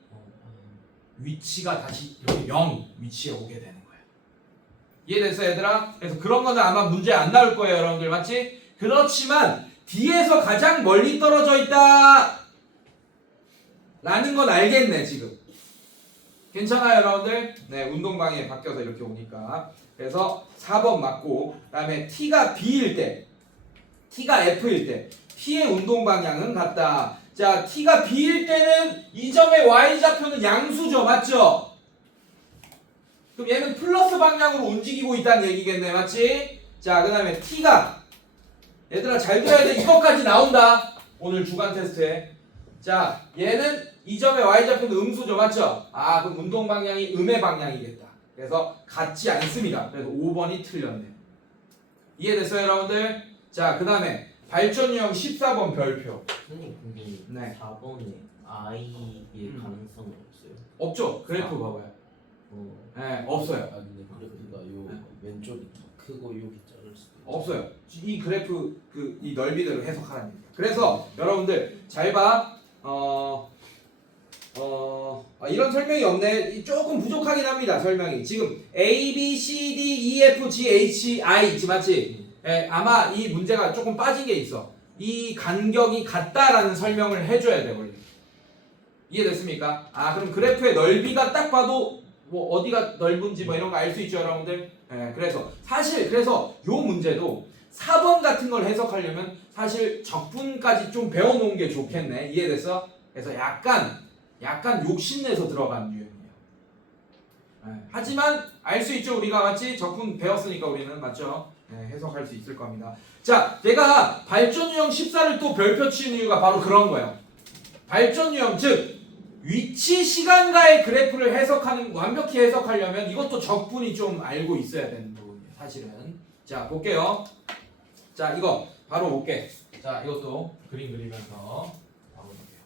위치가 다시 이렇게 0 위치에 오게 되는 거예요. 이해됐어 얘들아? 그래서 그런 거는 아마 문제 안 나올 거예요 여러분들 맞지? 그렇지만 D에서 가장 멀리 떨어져 있다 라는 건 알겠네 지금. 괜찮아요 여러분들? 네 운동방에 바뀌어서 이렇게 오니까. 그래서 4번 맞고 그 다음에 T가 B일 때 T가 F일 때 T의 운동방향은 같다. 자 T가 B일 때는 이 점의 Y좌표는 양수죠 맞죠? 그럼 얘는 플러스 방향으로 움직이고 있다는 얘기겠네 맞지? 자 그 다음에 T가 얘들아 잘 들어야 돼. 이것까지 나온다 오늘 주간 테스트에. 자 얘는 이 점의 Y좌표는 음수죠 맞죠? 아 그럼 운동 방향이 음의 방향이겠다. 그래서 같지 않습니다. 그래서 5번이 틀렸네요. 이해됐어요 여러분들? 자 그 다음에 발전 유형 14번 별표. 선생님 근데 네. 4번에 I의 가능성은 없어요? 없죠? 그래프 봐봐요. 네 없어요. 아 근데 그래프가 요 네. 왼쪽이 더 크고 여기 작을 수도 있죠. 없어요. 이 그래프 이 넓이대로 해석하라는 얘기야. 그래서 여러분들 잘 봐. 이런 설명이 없네. 조금 부족하긴 합니다. 설명이. 지금 A, B, C, D, E, F, G, H, I 있지 맞지? 아마 이 문제가 조금 빠진 게 있어. 이 간격이 같다라는 설명을 해줘야 돼 원래. 이해됐습니까? 아 그럼 그래프의 넓이가 딱 봐도 뭐 어디가 넓은지 뭐 이런 거 알 수 있죠 여러분들? 그래서 사실 그래서 요 문제도 4번 같은 걸 해석하려면 사실 적분까지 좀 배워놓은 게 좋겠네. 이해됐어? 그래서 약간 욕심내서 들어간 유형이에요. 하지만 알 수 있죠 우리가 맞지? 적분 배웠으니까 우리는 맞죠? 해석할 수 있을 겁니다. 자 내가 발전 유형 14를 또 별표 치는 이유가 바로 그런 거예요. 발전 유형 즉 위치 시간과의 그래프를 완벽히 해석하려면 이것도 적분이 좀 알고 있어야 되는 부분이에요 사실은. 자 볼게요. 자 이거 바로 볼게. 자 이것도 그림 그리면서 바로 볼게요.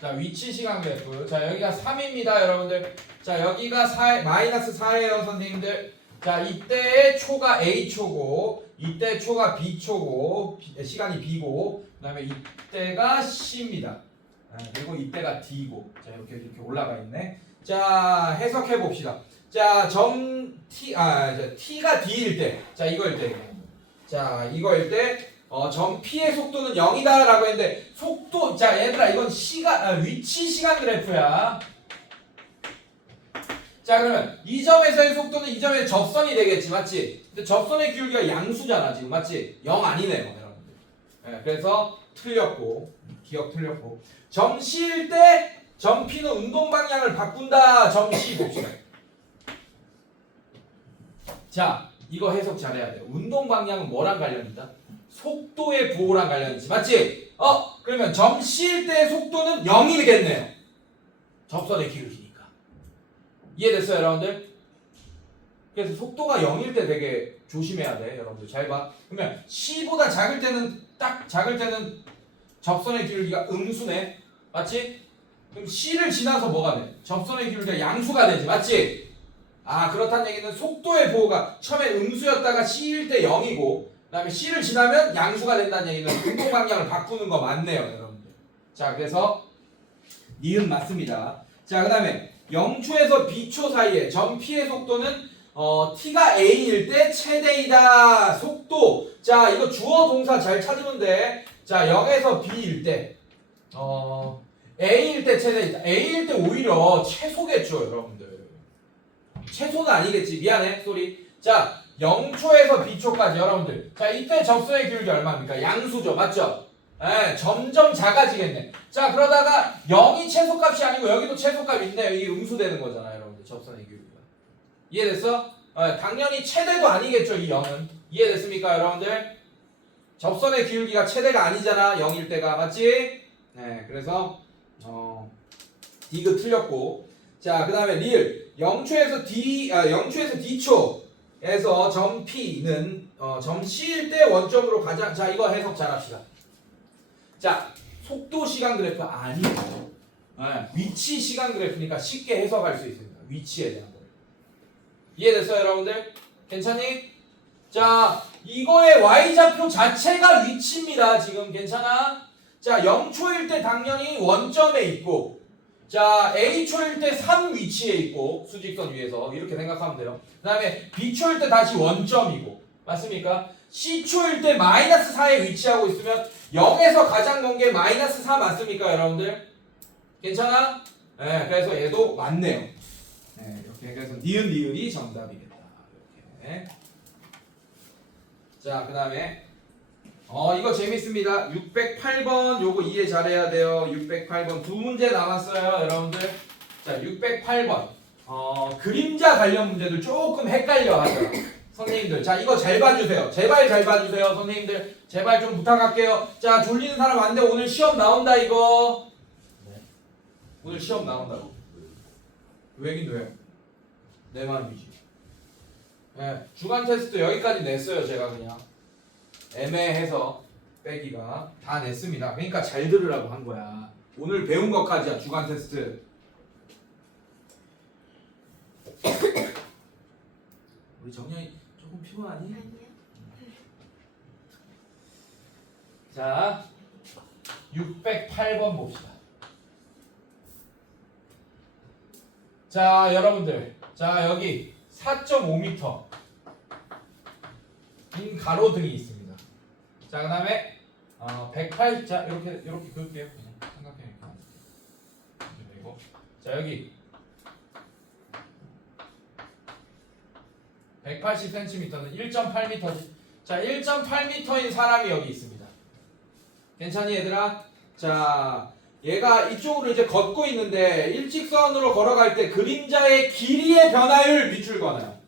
자 위치 시간 그래프. 자 여기가 3입니다 여러분들. 자 여기가 4, 마이너스 4예요 선생님들. 자 이때의 초가 A초고 이때 초가 B초고 시간이 B고 그 다음에 이때가 C입니다. 그리고 이때가 D고. 자 이렇게 올라가 있네. 자 해석해 봅시다. 자 점 T가 D일 때. 자 이거일 때. 자 이거일 때 점 P의 속도는 0이다 라고 했는데 속도 자 얘들아 이건 위치 시간 그래프야. 자 그러면 이 점에서의 속도는 이 점의 접선이 되겠지 맞지? 근데 접선의 기울기가 양수잖아 지금 맞지? 0 아니네요 여러분들. 그래서 틀렸고 기억 틀렸고 점 C일 때 점 P는 운동 방향을 바꾼다. 점 C 봅시다. 자 이거 해석 잘해야 돼요. 운동 방향은 뭐랑 관련이 있다? 속도의 부호랑 관련이 있지 맞지? 그러면 점 C일 때의 속도는 0이겠네요. 접선의 기울기니까. 이해됐어요 여러분들? 그래서 속도가 0일 때 되게 조심해야 돼 여러분들. 잘 봐. 그러면 C보다 작을 때는 접선의 기울기가 음수네 맞지? 그럼 C를 지나서 뭐가 돼? 접선의 기울기가 양수가 되지 맞지? 그렇다는 얘기는 속도의 부호가 처음에 음수였다가 C일 때 0이고 그 다음에 C를 지나면 양수가 된다는 얘기는 운동 방향을 바꾸는 거 맞네요 여러분들. 자 그래서 니은 맞습니다. 자 그 다음에 0초에서 B초 사이에 점 P의 속도는 T가 A일 때 최대이다. 속도. 자 이거 주어 동사 잘 찾으면 돼. 자 0에서 B일 때 A일 때 최대이다. A일 때 오히려 최소겠죠 여러분들. 최소는 아니겠지. 미안해 쏘리. 자 0초에서 B초까지 여러분들. 자 이때 접선의 기울기 얼마입니까? 양수죠 맞죠? 점점 작아지겠네. 자 그러다가 0이 최소값이 아니고 여기도 최소값 있네요. 이게 음수되는 거잖아요 여러분들. 접선의 기울기가. 이해됐어? 당연히 최대도 아니겠죠 이 0은. 이해됐습니까 여러분들? 접선의 기울기가 최대가 아니잖아 0일 때가 맞지? 그래서 D가 틀렸고. 자 그 다음에 리을 0초에서 D초에서 점 P는 점 C일 때 원점으로 가자. 자 이거 해석 잘 합시다. 자 속도 시간 그래프 아니고 위치 시간 그래프니까 쉽게 해석할 수 있습니다. 위치에 대한 거. 이해됐어요, 여러분들? 괜찮니? 자, 이거의 y좌표 자체가 위치입니다. 지금 괜찮아? 자, 0초일 때 당연히 원점에 있고, 자, a초일 때 3 위치에 있고, 수직선 위에서 이렇게 생각하면 돼요. 그 다음에 b초일 때 다시 원점이고, 맞습니까? c초일 때 마이너스 4에 위치하고 있으면 0에서 가장 먼 게 마이너스 4 맞습니까, 여러분들? 괜찮아? 네, 그래서 얘도 맞네요. 네, 이렇게 그래서 니은 리을이 정답이겠다. 이렇게. 자, 그 다음에 이거 재밌습니다. 608번 요거 이해 잘해야 돼요. 608번 두 문제 남았어요, 여러분들. 자, 608번 그림자 관련 문제들 조금 헷갈려 하죠. 선생님들, 자, 이거 잘 봐주세요. 제발 잘 봐주세요, 선생님들. 제발 좀 부탁할게요. 자, 졸리는 사람 안 돼. 오늘 시험 나온다 이거. 네. 오늘 시험 나온다고. 왜긴 왜요? 내 마음이지. 네, 주간 테스트 여기까지 냈어요, 제가 그냥. 애매해서 빼기가 다 냈습니다. 그러니까 잘 들으라고 한 거야. 오늘 배운 것까지야, 주간 테스트. 우리 정연이 조금 피곤하니? 아니요. 자, 608번 봅시다. 자, 여러분들. 자, 여기 4.5m 인 가로등이 있습니다. 자, 그 다음에 108, 자, 이렇게 그을게요. 그냥 삼각형 이렇게 되고. 자, 여기 180cm는 1.8m지. 자, 1.8m인 사람이 여기 있습니다. 괜찮니, 얘들아? 자, 얘가 이쪽으로 이제 걷고 있는데 일직선으로 걸어갈 때 그림자의 길이의 변화율 밑줄 그어놔요.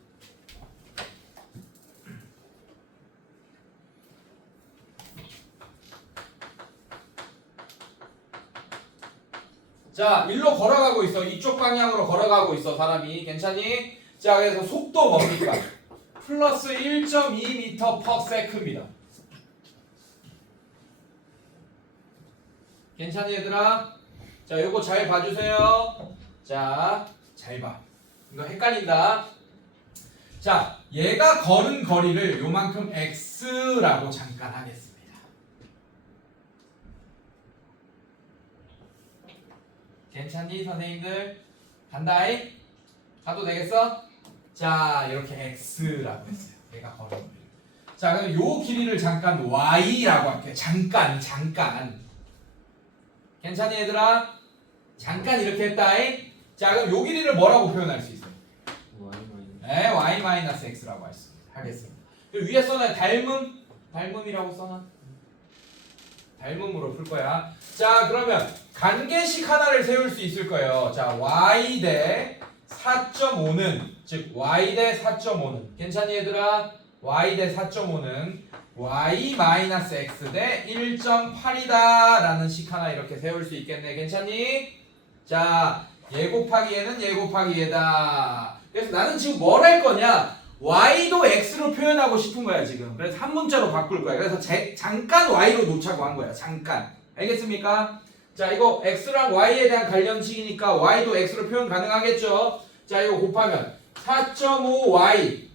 자, 일로 걸어가고 있어. 이쪽 방향으로 걸어가고 있어, 사람이. 괜찮니? 자, 그래서 속도 뭡니까? 플러스 1.2m/s입니다. 괜찮니, 얘들아? 자, 요거 잘 봐주세요. 자, 잘 봐. 이거 헷갈린다. 자, 얘가 걸은 거리를 요만큼 x라고 잠깐 하겠습니다. 괜찮니, 선생님들? 간다잉? 가도 되겠어? 자, 이렇게 x라고 했어요. 얘가 걸은 거리. 자, 그럼 요 길이를 잠깐 y라고 할게요. 잠깐. 괜찮니, 얘들아? 잠깐 이렇게 했다잉? 자, 그럼 요 길이를 뭐라고 표현할 수 있어요? 네, y-x라고 하겠습니다. 그리고 위에 써놔요. 닮음이라고 써놔. 닮음으로 풀 거야. 자, 그러면 관계식 하나를 세울 수 있을 거예요. 자, y 대 4.5는 즉 y 대 4.5는 괜찮니, 얘들아? y 대 4.5는 y-x 대 1.8이다 라는 식 하나 이렇게 세울 수 있겠네. 괜찮니? 자, 얘 곱하기 얘는 얘 곱하기 얘다. 그래서 나는 지금 뭘 할 거냐? y도 x로 표현하고 싶은 거야 지금. 그래서 한 문자로 바꿀 거야. 그래서 잠깐 y로 놓자고 한 거야. 잠깐. 알겠습니까? 자, 이거 x랑 y에 대한 관련식이니까 y도 x로 표현 가능하겠죠? 자, 이거 곱하면 4.5y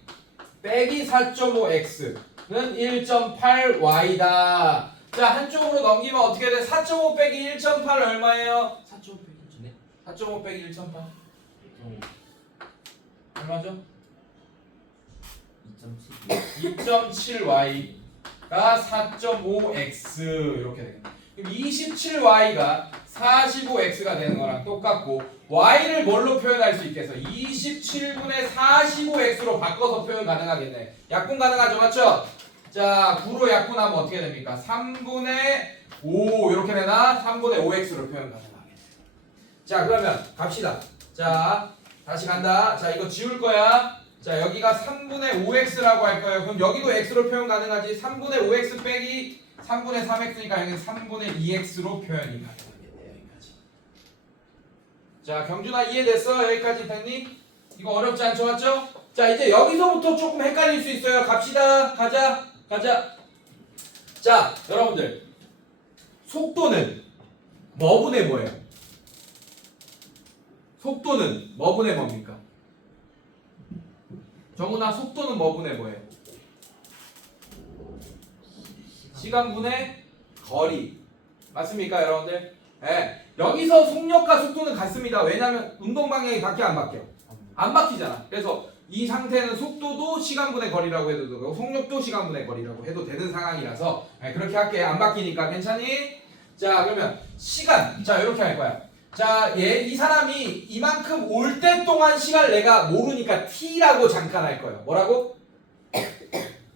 빼기 4.5x는 1.8y다. 자, 한쪽으로 넘기면 어떻게 돼? 4.5 빼기 1.8 얼마예요? 4.5 빼기 1.8. 4.5 빼기 1.8 얼마죠? 2.7y가 4.5x 이렇게 되겠네. 그럼 27y가 45x가 되는 거랑 똑같고 y를 뭘로 표현할 수 있겠어? 27분의 45x로 바꿔서 표현 가능하겠네. 약분 가능하죠, 맞죠? 자, 9로 약분하면 어떻게 됩니까? 3분의 5 이렇게 되나? 3분의 5x로 표현 가능하겠네. 자, 그러면 갑시다. 자, 다시 간다. 자, 이거 지울 거야. 자, 여기가 3분의 5x라고 할 거예요. 그럼 여기도 x로 표현 가능하지. 3분의 5x 빼기 3분의 3x니까 여기는 3분의 2x로 표현이 가능하겠네. 여기까지. 자, 경준아 이해됐어? 여기까지 됐니? 이거 어렵지 않죠, 맞죠? 자, 이제 여기서부터 조금 헷갈릴 수 있어요. 갑시다. 가자. 자, 여러분들 속도는 뭐분의 뭐예요? 속도는 뭐분의 뭡니까? 정훈아, 속도는 뭐분의 뭐예요? 시간분의 거리. 맞습니까, 여러분들? 네. 여기서 속력과 속도는 같습니다. 왜냐하면 운동 방향이 바뀌어 안 바뀌어? 안 바뀌잖아. 그래서 이 상태는 속도도 시간분의 거리라고 해도 되고 속력도 시간분의 거리라고 해도 되는 상황이라서 네, 그렇게 할게. 안 바뀌니까. 괜찮니? 자, 그러면 시간. 자, 이렇게 할 거야. 자, 이 사람이 이만큼 올 때 동안 시간을 내가 모르니까 t라고 잠깐 할 거예요. 뭐라고?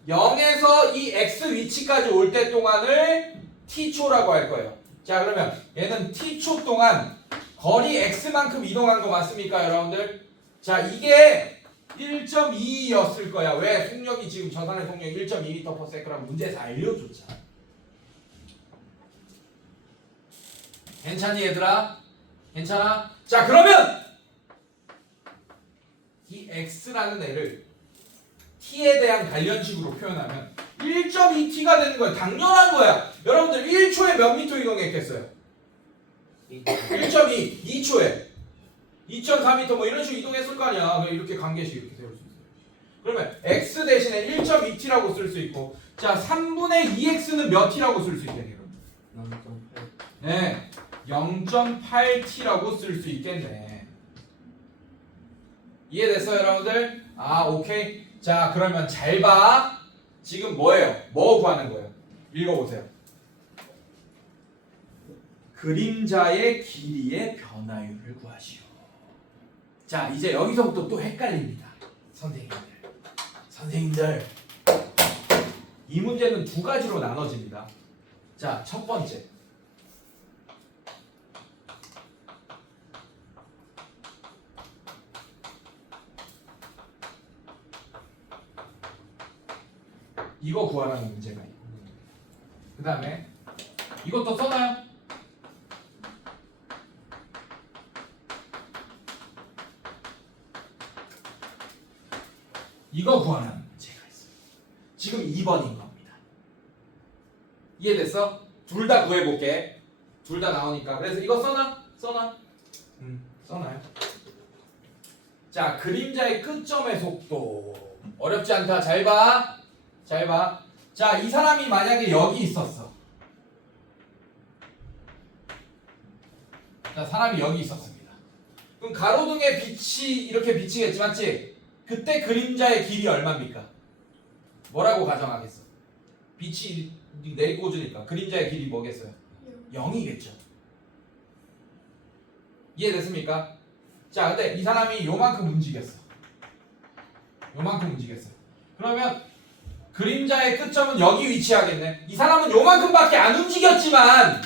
0에서 이 x 위치까지 올 때 동안을 t초라고 할 거예요. 자, 그러면 얘는 t초 동안 거리 x만큼 이동한 거 맞습니까, 여러분들? 자, 이게 1.22였을 거야. 왜? 속력이 지금 저산의 속력 1.2m/s라고 문제에서 알려줬잖아. 괜찮니, 얘들아? 괜찮아? 자, 그러면 이 x라는 애를 t에 대한 관련식으로 표현하면 1.2t가 되는 거야. 당연한 거야. 여러분들 1초에 몇 미터 이동했겠어요? 1.2, 2초에 2.4m 뭐 이런 식으로 이동했을 거 아니야. 이렇게 관계식 이렇게 세울 수 있어요. 그러면 x 대신에 1.2t라고 쓸 수 있고, 자 3분의 2x는 몇 t라고 쓸 수 있겠네요. 네, 0.8t라고 쓸 수 있겠네. 이해됐어요, 여러분들? 아, 오케이. 자, 그러면 잘 봐. 지금 뭐예요? 뭐 구하는 거예요? 읽어보세요. 그림자의 길이의 변화율을 구하시오. 자, 이제 여기서부터 또 헷갈립니다. 선생님들. 이 문제는 두 가지로 나눠집니다. 자, 첫 번째. 이거 구하라는 문제가 있고, 그 다음에 이것도 써놔요. 이거 구하라는 문제가 있어요. 지금 2번인 겁니다. 이해됐어? 둘 다 구해볼게. 둘 다 나오니까. 그래서 이거 써놔? 써놔요. 자, 그림자의 끝점의 속도. 어렵지 않다. 잘 봐. 잘 봐. 자, 이 사람이 만약에 여기 있었어. 자, 사람이 여기 있었습니다. 그럼 가로등에 빛이 이렇게 비치겠지, 맞지? 그때 그림자의 길이 얼마입니까? 뭐라고 가정하겠어? 빛이 내리꽂으니까 그림자의 길이 뭐겠어요? 0이겠죠. 이해됐습니까? 자, 근데 이 사람이 요만큼 움직였어. 그러면 그림자의 끝점은 여기 위치하겠네. 이 사람은 요만큼밖에 안 움직였지만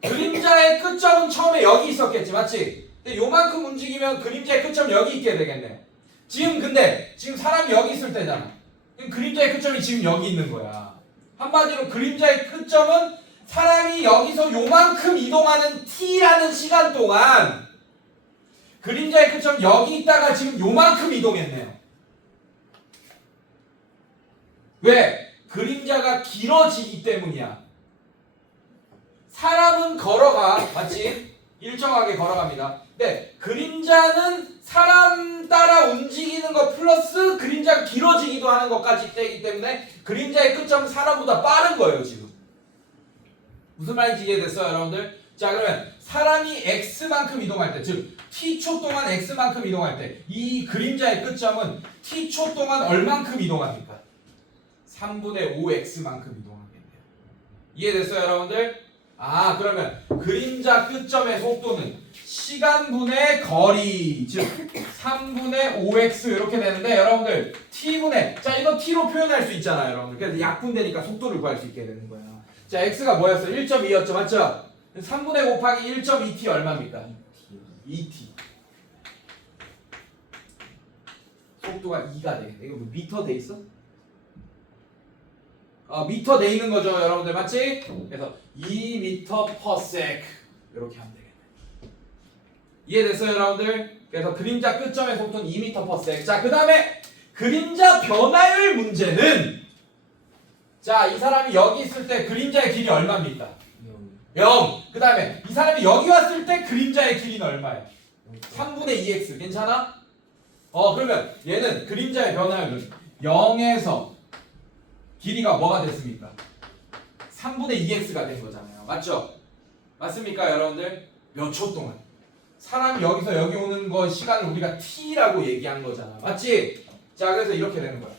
그림자의 끝점은 처음에 여기 있었겠지, 맞지? 근데 요만큼 움직이면 그림자의 끝점은 여기 있게 되겠네요. 지금 사람이 여기 있을 때잖아. 그럼 그림자의 끝점이 지금 여기 있는 거야. 한마디로 그림자의 끝점은 사람이 여기서 요만큼 이동하는 t라는 시간 동안 그림자의 끝점 여기 있다가 지금 요만큼 이동했네요. 왜? 그림자가 길어지기 때문이야. 사람은 걸어가, 맞지? 일정하게 걸어갑니다. 근데 그림자는 사람 따라 움직이는 것 플러스 그림자가 길어지기도 하는 것까지 되기 때문에 그림자의 끝점은 사람보다 빠른 거예요, 지금. 무슨 말인지 이해됐어요, 여러분들? 자, 그러면 사람이 x만큼 이동할 때, 즉 t초 동안 x만큼 이동할 때 이 그림자의 끝점은 t초 동안 얼만큼 이동합니까? 3분의 5x만큼 이동하겠네요. 이해됐어요, 여러분들? 아, 그러면 그림자 끝점의 속도는 시간분의 거리, 즉 3분의 5x 이렇게 되는데, 여러분들 t분의, 자 이거 t로 표현할 수 있잖아요, 여러분들. 그래서 약분되니까 속도를 구할 수 있게 되는 거야. 자, x가 뭐였어? 1.2였죠, 맞죠? 3분의 곱하기 1.2t 얼마입니까? 2t. 속도가 2가 되겠네. 이거 뭐 미터 돼 있어? 미터 돼 있는 거죠, 여러분들, 맞지? 그래서 2m/s 이렇게 하면 되겠네. 이해됐어요, 여러분들? 그래서 그림자 끝점의 속도는 2m/s. 자, 그 다음에 그림자 변화율 문제는, 자, 이 사람이 여기 있을 때 그림자의 길이 얼마입니까? 0. 그 다음에 이 사람이 여기 왔을 때 그림자의 길이는 얼마예요? 3분의 2x 괜찮아? 그러면 얘는 그림자의 변화율은 0에서 길이가 뭐가 됐습니까? 3분의 2x가 된 거잖아요. 맞죠? 맞습니까 여러분들? 몇 초 동안 사람이 여기서 여기 오는 거 시간을 우리가 t라고 얘기한 거잖아. 맞지? 자 그래서 이렇게 되는 거야.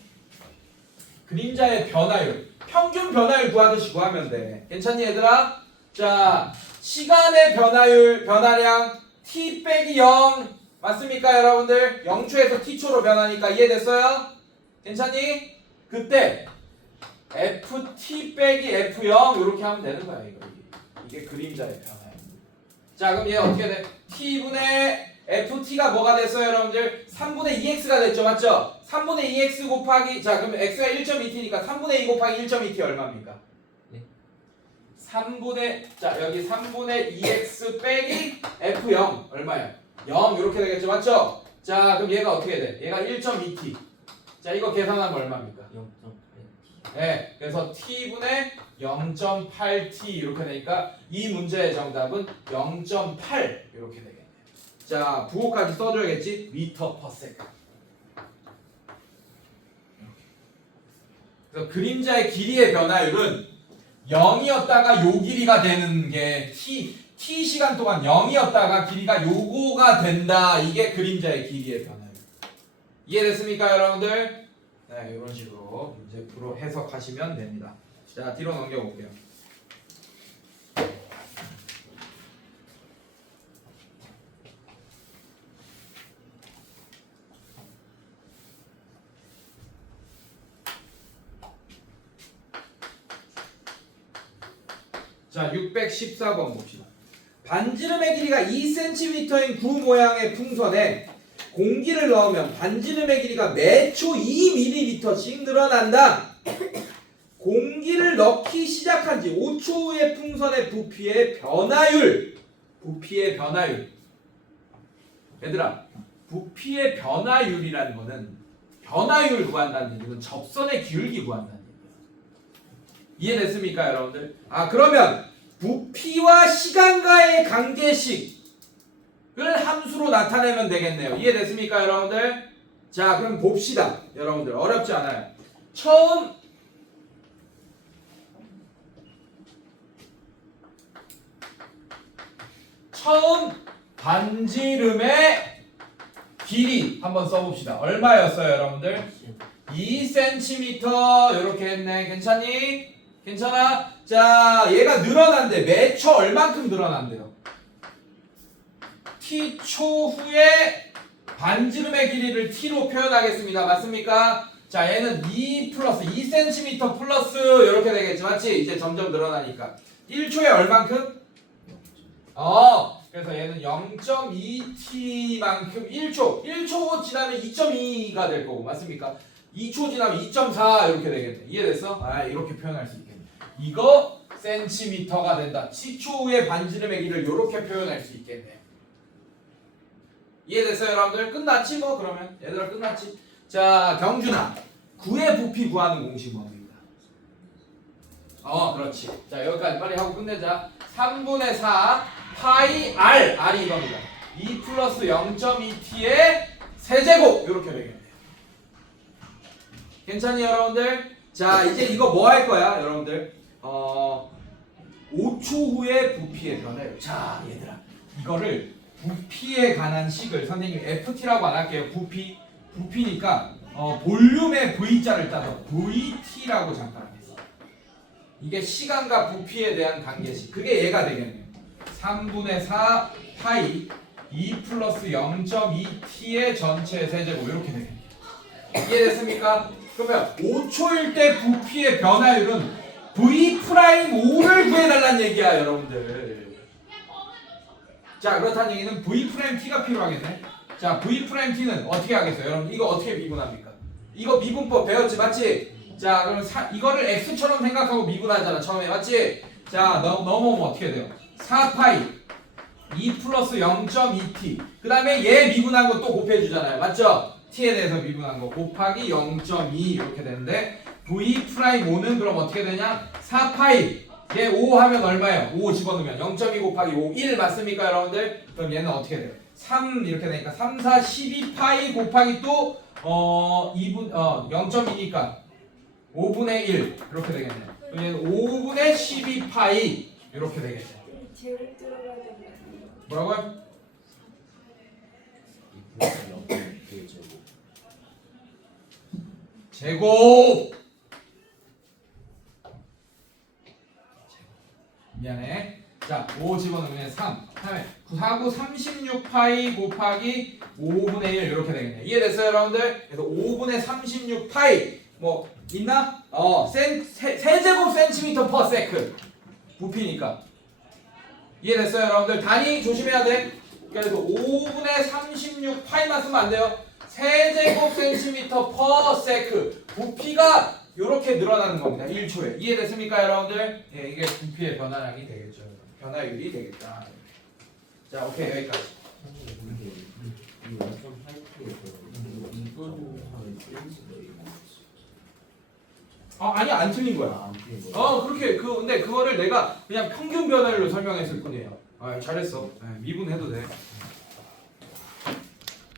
그림자의 변화율 평균 변화율 구하듯이 구하면 돼. 괜찮니 얘들아? 자 시간의 변화율 변화량 t 빼기 0 맞습니까 여러분들? 0초에서 t초로 변하니까 이해됐어요? 괜찮니? 그때 ft 빼기 f0 이렇게 하면 되는 거야 이게 그림자의 변화율. 자 그럼 얘 어떻게 돼? t분의 ft가 뭐가 됐어요 여러분들? 3분의 2x가 됐죠 맞죠? 3분의 2x 곱하기 자 그럼 x가 1.2t니까 3분의 2 곱하기 1.2t 얼마입니까? 네. 3분의 자 여기 3분의 2x 빼기 f0 얼마야? 0 이렇게 되겠죠 맞죠? 자 그럼 얘가 어떻게 돼? 얘가 1.2t 자 이거 계산하면 얼마입니까? 0.8t. 네 그래서 t분의 0.8t 이렇게 되니까 이 문제의 정답은 0.8 이렇게 되겠네요. 자 부호까지 써줘야겠지? 미터 퍼 세컨드. 그래서 그림자의 길이의 변화율은 0이었다가 요 길이가 되는 게 t 시간 동안 0이었다가 길이가 요거가 된다. 이게 그림자의 길이의 변화율. 이해됐습니까 여러분들? 네 이런 식으로 문제프로 해석하시면 됩니다. 자 뒤로 넘겨볼게요. 자 614번 봅시다. 반지름의 길이가 2cm인 구 모양의 풍선에 공기를 넣으면 반지름의 길이가 매초 2mm씩 늘어난다. 공기를 넣기 시작한 지 5초 후에 풍선의 부피의 변화율. 얘들아, 부피의 변화율이라는 거는 변화율 구한다는 얘기는 접선의 기울기 구한다는 얘기야. 이해됐습니까, 여러분들? 그러면 부피와 시간과의 관계식을 함수로 나타내면 되겠네요. 이해됐습니까, 여러분들? 자, 그럼 봅시다. 여러분들, 어렵지 않아요. 처음 반지름의 길이 한번 써봅시다. 얼마였어요, 여러분들? 2cm 이렇게 했네. 괜찮니? 괜찮아? 자, 얘가 늘어난대. 매초 얼만큼 늘어난대요? t초 후에 반지름의 길이를 t로 표현하겠습니다. 맞습니까? 자, 얘는 2cm 플러스 이렇게 되겠지. 맞지? 이제 점점 늘어나니까 1초에 얼만큼? 그래서 얘는 0.2t만큼 1초 지나면 2.2가 될 거고 맞습니까? 2초 지나면 2.4 이렇게 되겠네. 이해됐어? 이렇게 표현할 수 있겠네. 이거 센티미터가 된다. t초 후에 반지름의 길이를 이렇게 표현할 수 있겠네. 이해됐어요, 여러분들? 끝났지 뭐 그러면? 얘들아 끝났지? 자, 경준아, 구의 부피 구하는 공식 뭡니까? 그렇지. 자, 여기까지 빨리 하고 끝내자. 3분의 4 파이 R이 이겁니다. 2 플러스 0.2t의 세제곱 이렇게 되겠네요. 괜찮니 여러분들? 자, 이제 이거 뭐 할 거야 여러분들? 5초 후에 부피의 변화율. 자, 얘들아, 이거를 부피에 관한 식을 선생님이 FT라고 안 할게요. 부피니까 볼륨의 V자를 따서 VT라고 잠깐 하겠습니다. 이게 시간과 부피에 대한 관계식. 그게 얘가 되겠네요. 3분의 4 파이 2 플러스 0.2t의 전체 세제곱 이렇게 되겠네요. 이해됐습니까? 그러면 5초일 때 부피의 변화율은 V'5를 구해달라는 얘기야 여러분들. 자, 그렇다는 얘기는 V'T가 필요하겠네. 자, V'T는 어떻게 하겠어요? 여러분 이거 어떻게 미분합니까? 이거 미분법 배웠지 맞지? 자, 그럼 이거를 x처럼 생각하고 미분하잖아 처음에 맞지? 자, 넘어오면 어떻게 돼요? 4파이 2 플러스 0.2t 그 다음에 얘 미분한 거 또 곱해주잖아요 맞죠? t에 대해서 미분한 거 곱하기 0.2 이렇게 되는데 V'5는 그럼 어떻게 되냐? 4파이 얘 5 하면 얼마예요? 5 집어넣으면 0.2 곱하기 5, 1 맞습니까 여러분들? 그럼 얘는 어떻게 돼요? 3 이렇게 되니까 3, 4, 12파이 곱하기 또 0.2니까 5분의 1 이렇게 되겠네요. 그럼 얘는 5분의 12파이 이렇게 되겠네요. 제곱 들어가야 된다. 뭐라고요? 이 분의 0의 제곱. 제곱! 미안해. 자, 5 집어넣으면 3. 다음에 4구 36파이 곱하기 5분의 1 이렇게 되겠네요. 이해됐어요, 여러분들? 그래서 5분의 36파이 뭐 있나? 세제곱 센티미터 퍼 세크 부피니까. 이해됐어요, 여러분들? 단위 조심해야 돼. 그래서 5분의 36파이만 쓰면 안 돼요. 세제곱 센티미터 퍼 세크 부피가 이렇게 늘어나는 겁니다. 1초에. 이해됐습니까, 여러분들? 예, 이게 부피의 변화량이 되겠죠. 변화율이 되겠다. 자, 오케이, 여기까지. 근데 이 0.8T에서 이건 하면 센스가 아니 안 틀린 거야. 안 틀린 거야. 그렇게 근데 그거를 내가 그냥 평균 변화율로 설명했을 뿐이에요. 잘했어. 미분해도 돼.